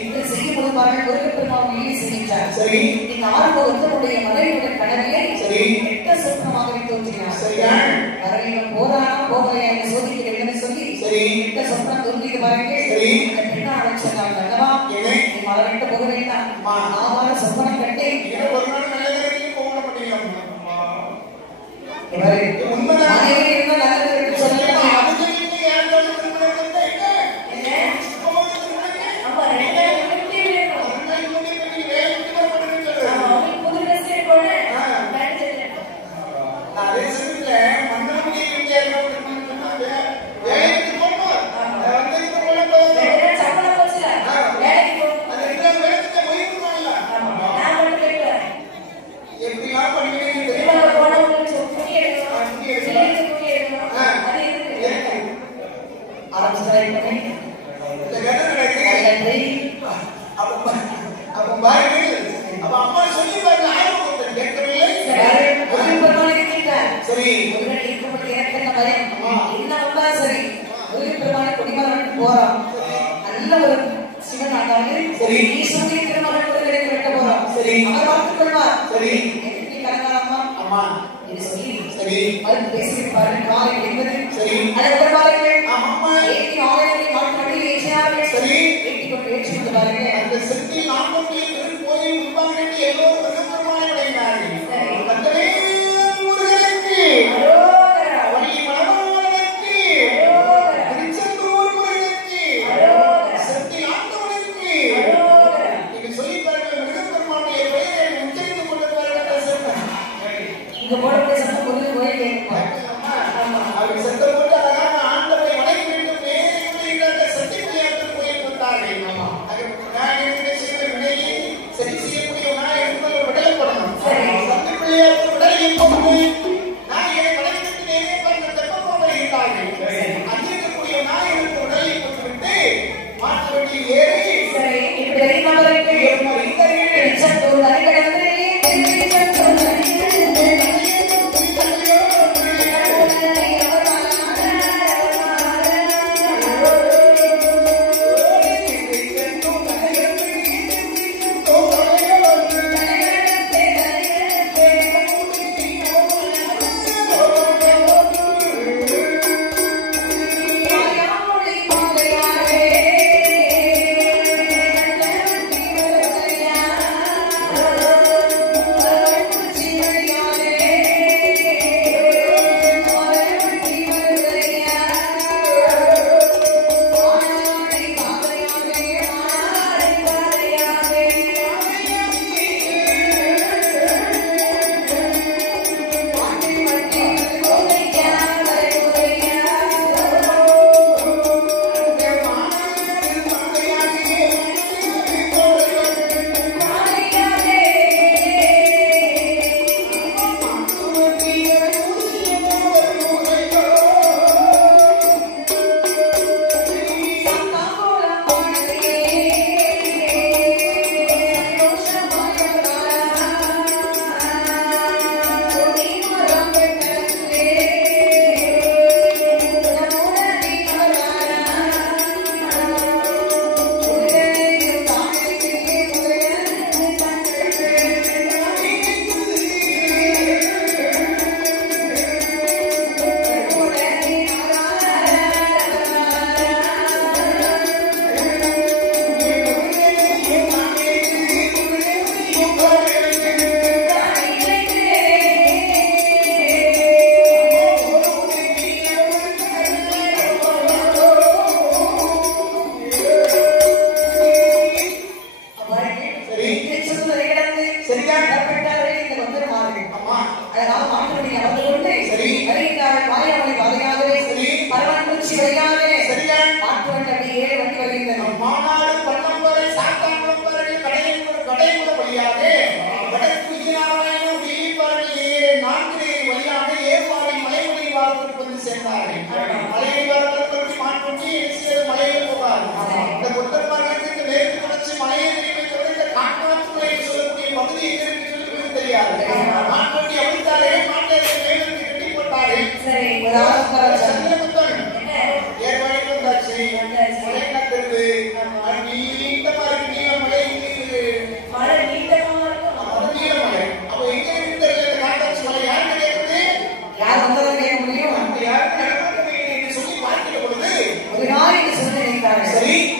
என்று செய்யும் போது பாருங்கள் முருகப்பெருமான் வெளியே செய்கின்றார். சரி. இந்த ஆறுமுகத்தினுடைய மனைவியுடைய கனவிலே எட்ட சொப்பனமாகவே தோன்றினார். வரவிலும் போரானா போகலையா என்று சோதிக்க வேண்டும் சொல்லி எட்ட சொப்பனம் தோன்றியது பாருங்கள். அந்த பெண்ணா அழைச்சாங்க அல்லவா, நீ மலர்கிட்ட போக வேண்டாம், ஆவார சொப்பனம் கண்டேன். ஒரு நாள் நல்லதற்கு போக முடியும். மனைவி இருந்தால் நல்லதற்கு சொல்லலாம். Hey!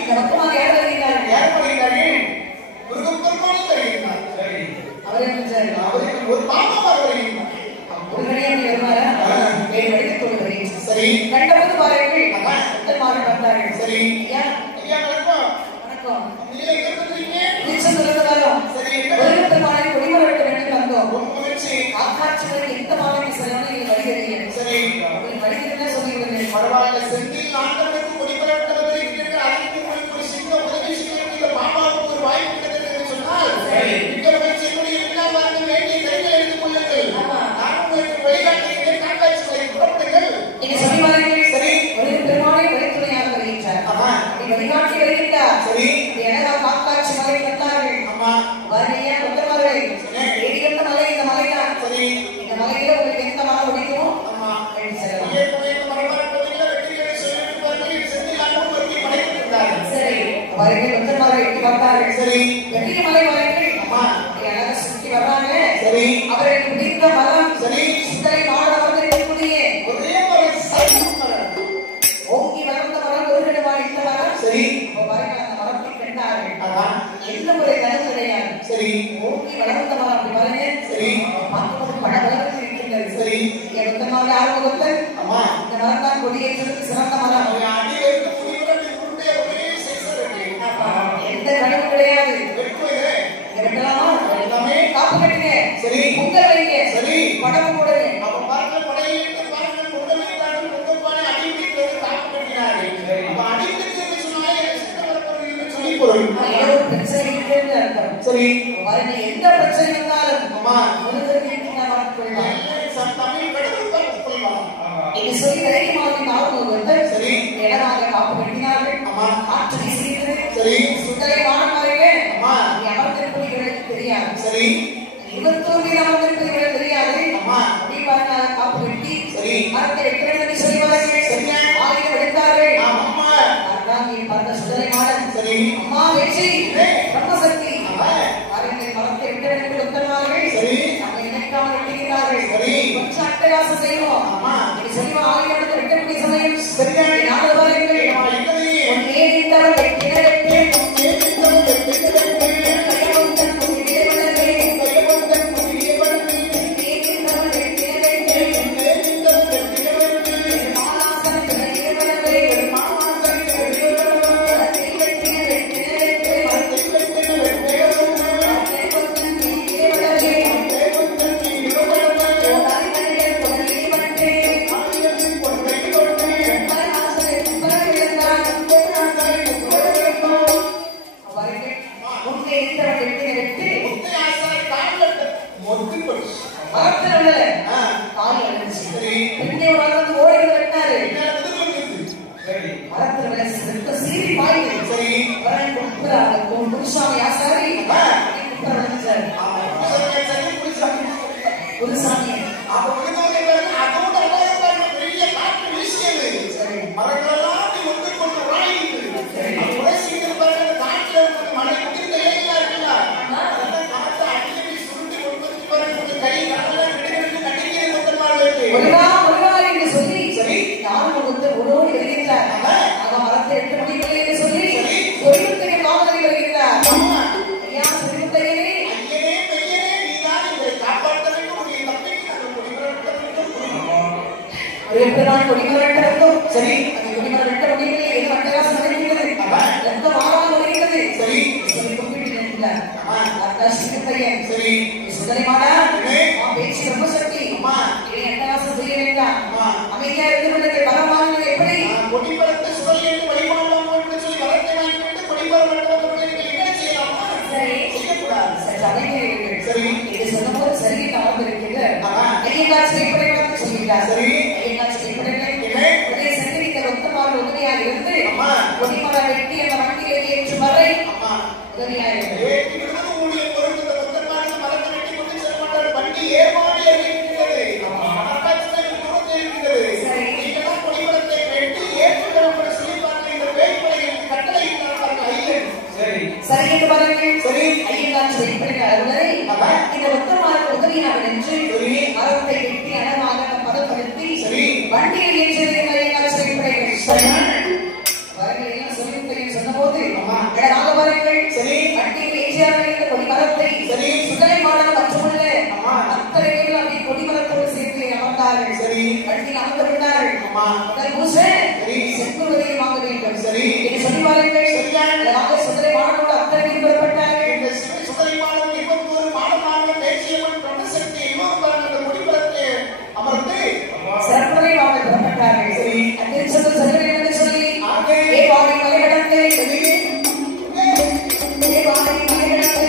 இந்த பக்கமாக யார் வருகிறார்கள்? யார் வருகிறார்கள்? முருகப்பெருமான் வருகிறார். சரி. அவர் என்ன அவருக்கு ஒரு பாப்பாவார் வருகிறார். ஒரு கடியாமல் வருவாரா? வேறு வழித்துக் கொள்கிறேன். சரி. கண்டபோது பாருங்கள் புத்தன்மார்கள் வந்தார்கள். சரி. ஐயா, ஐயா வணக்கம். வணக்கம். நீங்க எங்க இருக்கீங்க? திருச்செந்தூர்ல வரோம். சரி. முருகப்பெருமானை கொடிமரம் வேண்டும் வந்தோம். ரொம்ப மகிழ்ச்சி. ஆக்காட்சிகளுக்கு எந்த மாதிரி செல்லணும் நீங்கள் வருகிறீர்கள். சரி. உங்களுக்கு வருகிறதா சொல்லி கொடுங்க. பரவாயில்ல. செந்தில் ஆண்டவருக்கு கொடிமரம் இருக்கிறது. அதுக்கு உங்களுக்கு ஒரு சின்ன உதவி செய்ய இந்த பாபாவுக்கு ஒரு வாய்ப்பு கிடைத்தது என்று சொன்னால் இங்க வச்சிருக்கிற எல்லாரும் வேண்டிய கைகளை எடுத்துக் கொள்ளுங்கள். நான் உங்களுக்கு வழிகாட்டுகிறேன். காக்காட்சிகளை புறப்படுங்கள். நீங்க சொல்லி பாருங்கள். சரி. முருகப்பெருமானை வழித்துணையாக வருகின்றார். ஆமா. அப்படி வழிகாட்டி வருகின்றார். சரி. எனக்கா காக்காட்சி மலை கண்டார்கள். ஆமா. வருகையா கொத்தமார்கள். ஏடி கட்ட மலை இந்த மலைதான். சரி. இந்த மலையில உங்களுக்கு எந்த மரம் பிடிக்குமோ ஆமா. எடுத்து செல்லலாம். சரி. வருகை கொத்தமார்கள் எட்டி பார்த்தார்கள். சரி. வெற்றிய மலை மலைகள். ஆமா. எல்லாரும் சுற்றி வர்றாங்க. சரி. அவர்களுக்கு பிடித்த மரம். சரி. சித்தரை மாட வந்து இருக்கக்கூடிய ஒரே ஒரு சைமரம். ஓங்கி வளர்ந்த மரம் ஒரு இடமாக இந்த மரம். சரி. அப்போ பாருங்கள் அந்த மரத்தை கண்டார்கள். ஆமா. எந்த ஒரு கனவு கிடையாது. சரி. ஓங்கி வளர்ந்த மரம் அப்படி பாருங்க. சரி. பார்க்கும்போது பல வளர்ச்சி இருக்கின்றது. சரி. எத்தமாக ஆரம்பத்தில் ஆமா. இந்த மரம் தான் கொடியேற்றத்துக்கு சிறந்த மரம். அவன் அடியில இருக்க முடிவுடன் உருண்டே ஒரே சைஸா இருக்கு. எந்த கனவு கிடையாது. வெட்டுவே. இங்க வெட்டலாமா? எல்லாமே. காப்பு கட்டுங்க. சரி. பொங்கல் வைங்க. சரி. படகு போடுங்க. அப்ப பாருங்க படையிலிருந்து பாருங்க பொங்கல் வைக்கிறார்கள். பொங்கப்பானை அடிவிட்டு காப்பு கட்டினார்கள். அப்ப அடிவிட்டு என்று சொன்னாலே சின்ன வரப்போறது என்று சொல்லி பொருள். ஏதோ ஒரு பிரச்சனை இருக்கிறது அர்த்தம். சரி. பாருங்க எந்த பிரச்சனை வந்தாலும் ஆமா. முருகருக்கு நான் பார்த்துக்கொள்ளலாம். தமிழ் கடவுள் பார்த்துக் கொள்ளலாம். இது சொல்லி தைரியமாக நாளும் வந்து சரி. இடமாக காப்பு கட்டினார்கள். ஆமா. காற்று வீசுகிறது. சரி. சுத்தரை வானமாறுங்க. ஆமா. அமர்ந்திருப்பவர்களுக்கு தெரியாது. சரி. 21 அமர்ந்திருப்பவர்களுக்கு தெரியாது. ஆமா. அப்படி பார்த்தால் காப்பு கட்டி சரி. மரத்தை வெட்டுறது சொல்லி பாருங்கள். சரியா? ஆயுதம் எடுத்தார்கள். ஆமா. அதான் நீ பார்த்த சுத்தரை மாடன். சரி. அம்மா வெற்றி பிரம்மசக்தி ஆமா. பாருங்கள் மரத்தை வெட்டுறது கொத்தனார்கள். சரி. நம்ம நினைக்காமல் வெட்டுகிறார்கள். சரி. கொஞ்சம் அட்டகாசம் செய்வோம். ஆமா. இது செய்வோம் ஆயுதம் எடுத்து வெட்டக்கூடிய சமயம் சரியா? நாலு பாருங்கள். என்னது? ஒன்னே நின்றவர் வெட்டின வெட்டு வண்டியில் ஏற்றிருக்கிற சொல்லி சொன்ன போது அமர்ந்து விட்டார்கள். ஆமா. முதல் பூசை சரி. செங்குருதியை வாங்க வேண்டும். சரி. இனி சொல்லி பாருங்கள். அதனால சுந்தரை மாடனோடு அத்தனை புறப்பட்டார்கள். இந்த சுந்தரை மாடன் 21 மாடனாக பேச்சியவன் பிரம்மசக்தி 20 முடிப்பதற்கு அமர்ந்து சிறப்புரை வாங்க புறப்பட்டார்கள். சரி. அன்பில் சொல்லும் சொல்கிறேன் என்று சொல்லி ஆகே. வாடி மலை கடந்து சரி. வாடி மலை கடந்து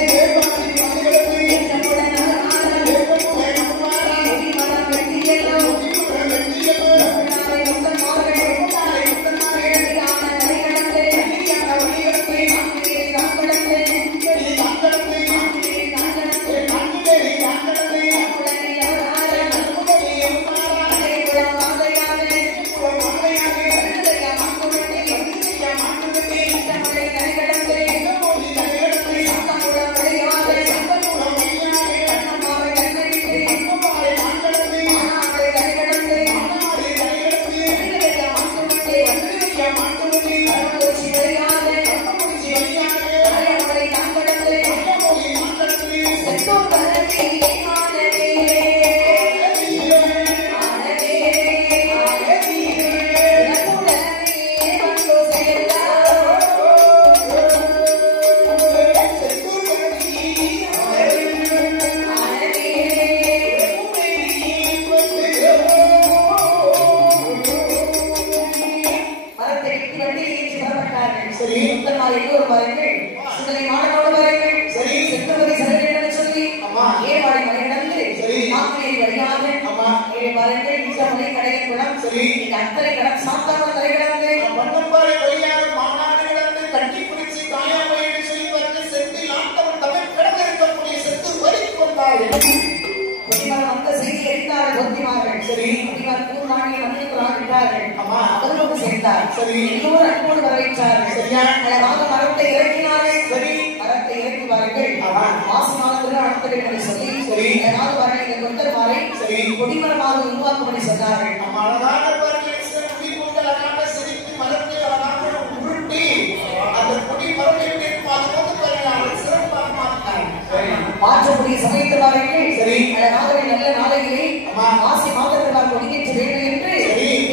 மாற்றக்கூடிய சமயத்திற்கு சரி நாளை நல்ல நாளையிலே மாசி மாதத்திற்கு ஒதுக்கிட்டு வேண்டும் என்று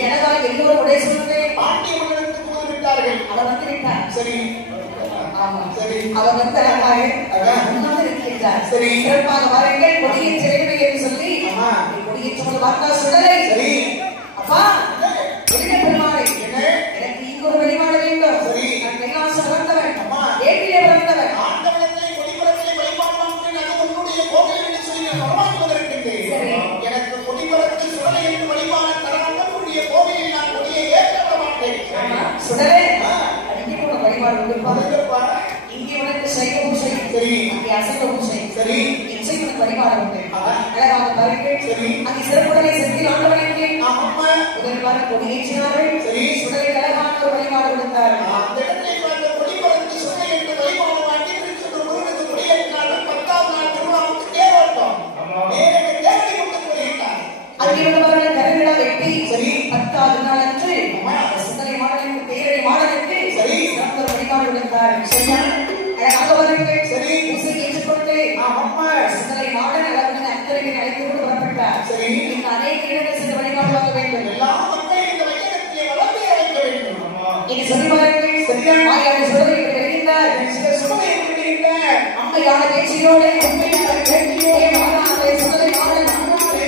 எனக்காக எல்லோரும் உடைய சொல்லுங்கள். பாட்டி மன்னனுக்கு போது விட்டார்கள். அவர் வந்து விட்டார். சரி. ஆமா சரி. அவர் வந்து இருக்கின்றார். சரி சிறப்பாக வாருங்கள் கொடியேற்ற வேண்டும் என்று சொல்லி கொடியேற்ற வார்த்தா சுடலை. சரி அப்பா பெருமாளை எனக்கு இங்கொரு வழிபாட வேண்டும். சரி நான் கைலாசம் வளர்ந்தவன். ஏற்றிலே வளர்ந்தவன். எனக்கு கொடிமரத்தில் சுடலை என்று வழிபாடு தரணும். உன்னுடைய கோவிலில் நான் கொடியை ஏற்ற மாட்டேன். சுடலை அங்கே கூட வழிபாடு உண்டு. இங்கே உனக்கு சைவ பூசை. சரி. அங்கே அசைவ பூசை. சரி. இசைவனுக்கு வழிபாடு உண்டு. அழகாக பாருங்கள். சரி அங்கே சிறப்புடலை செஞ்சு ஆண்டவனுக்கு முதல்வாறு கொடியேற்றினார்கள். சரி சுடலை அழகான ஒரு வழிபாடு கொடுத்தார்கள். அந்த இடத்தில் பார்த்த கொடிமரத்தில் சுடலை என்று வழிபாடு வாங்கி திருச்செந்தூர் முருகனுக்கு கொடியேற்றினார்கள். 10ஆவது நாள் திருவிழாவுக்கு தேரோட்டம். அங்கிருந்தவர்கள் கருவிழா வெட்டி சரி 10ஆவது நாள் அன்று சுந்தரை மாடனுக்கு தேரை மாடனுக்கு சரி சிறந்த வழிபாடு கொடுத்தார்கள். சரியா அழகாக வருங்கள். சரி பூசை ஏற்றுக்கொண்டு சுந்தரை மாடன் அளவுடன் அத்தனை அழைத்து கொண்டு புறப்பட்டார். சரி இந்த அநேக இடங்கள் சென்று வழிபாடு வாங்க வேண்டும். எல்லா மக்களும் இந்த வையகத்திலே வளர்ந்து அழைக்க வேண்டும். இனி சொல்லி பாருங்கள். சரியா ஆகிய சுடலை வருகின்றார். சுடலை வருகின்றார். அம்மையான பேச்சியோடு அம்மையான பேச்சியோடு மாறாதே சுடலை மாடன் மாடனாரே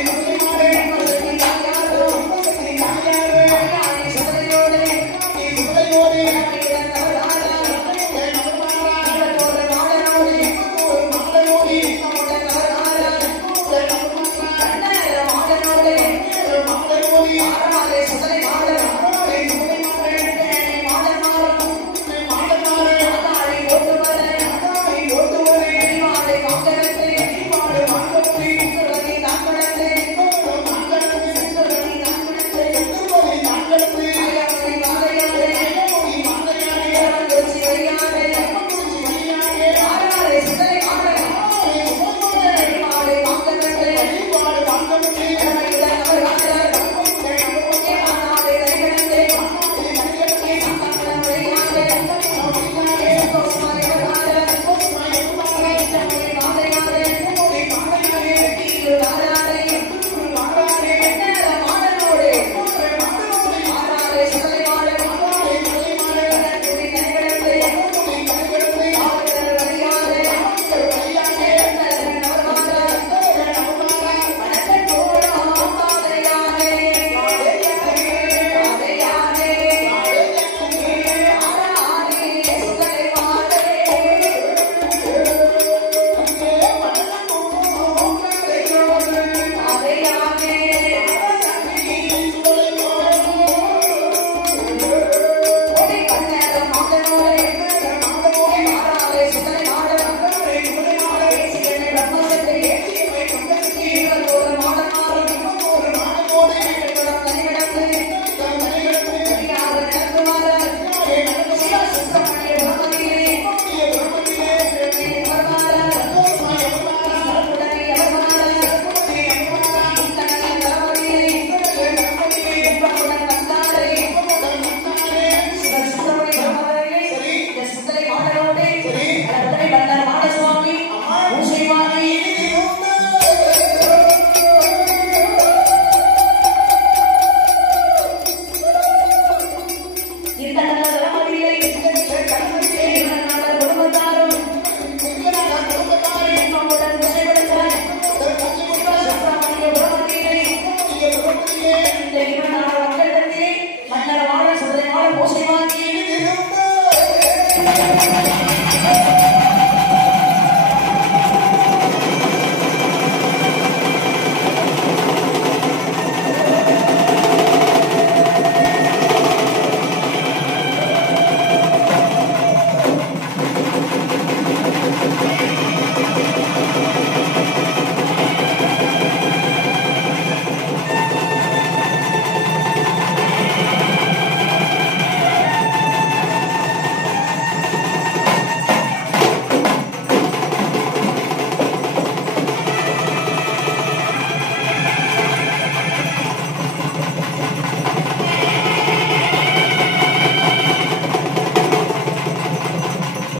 Thank you.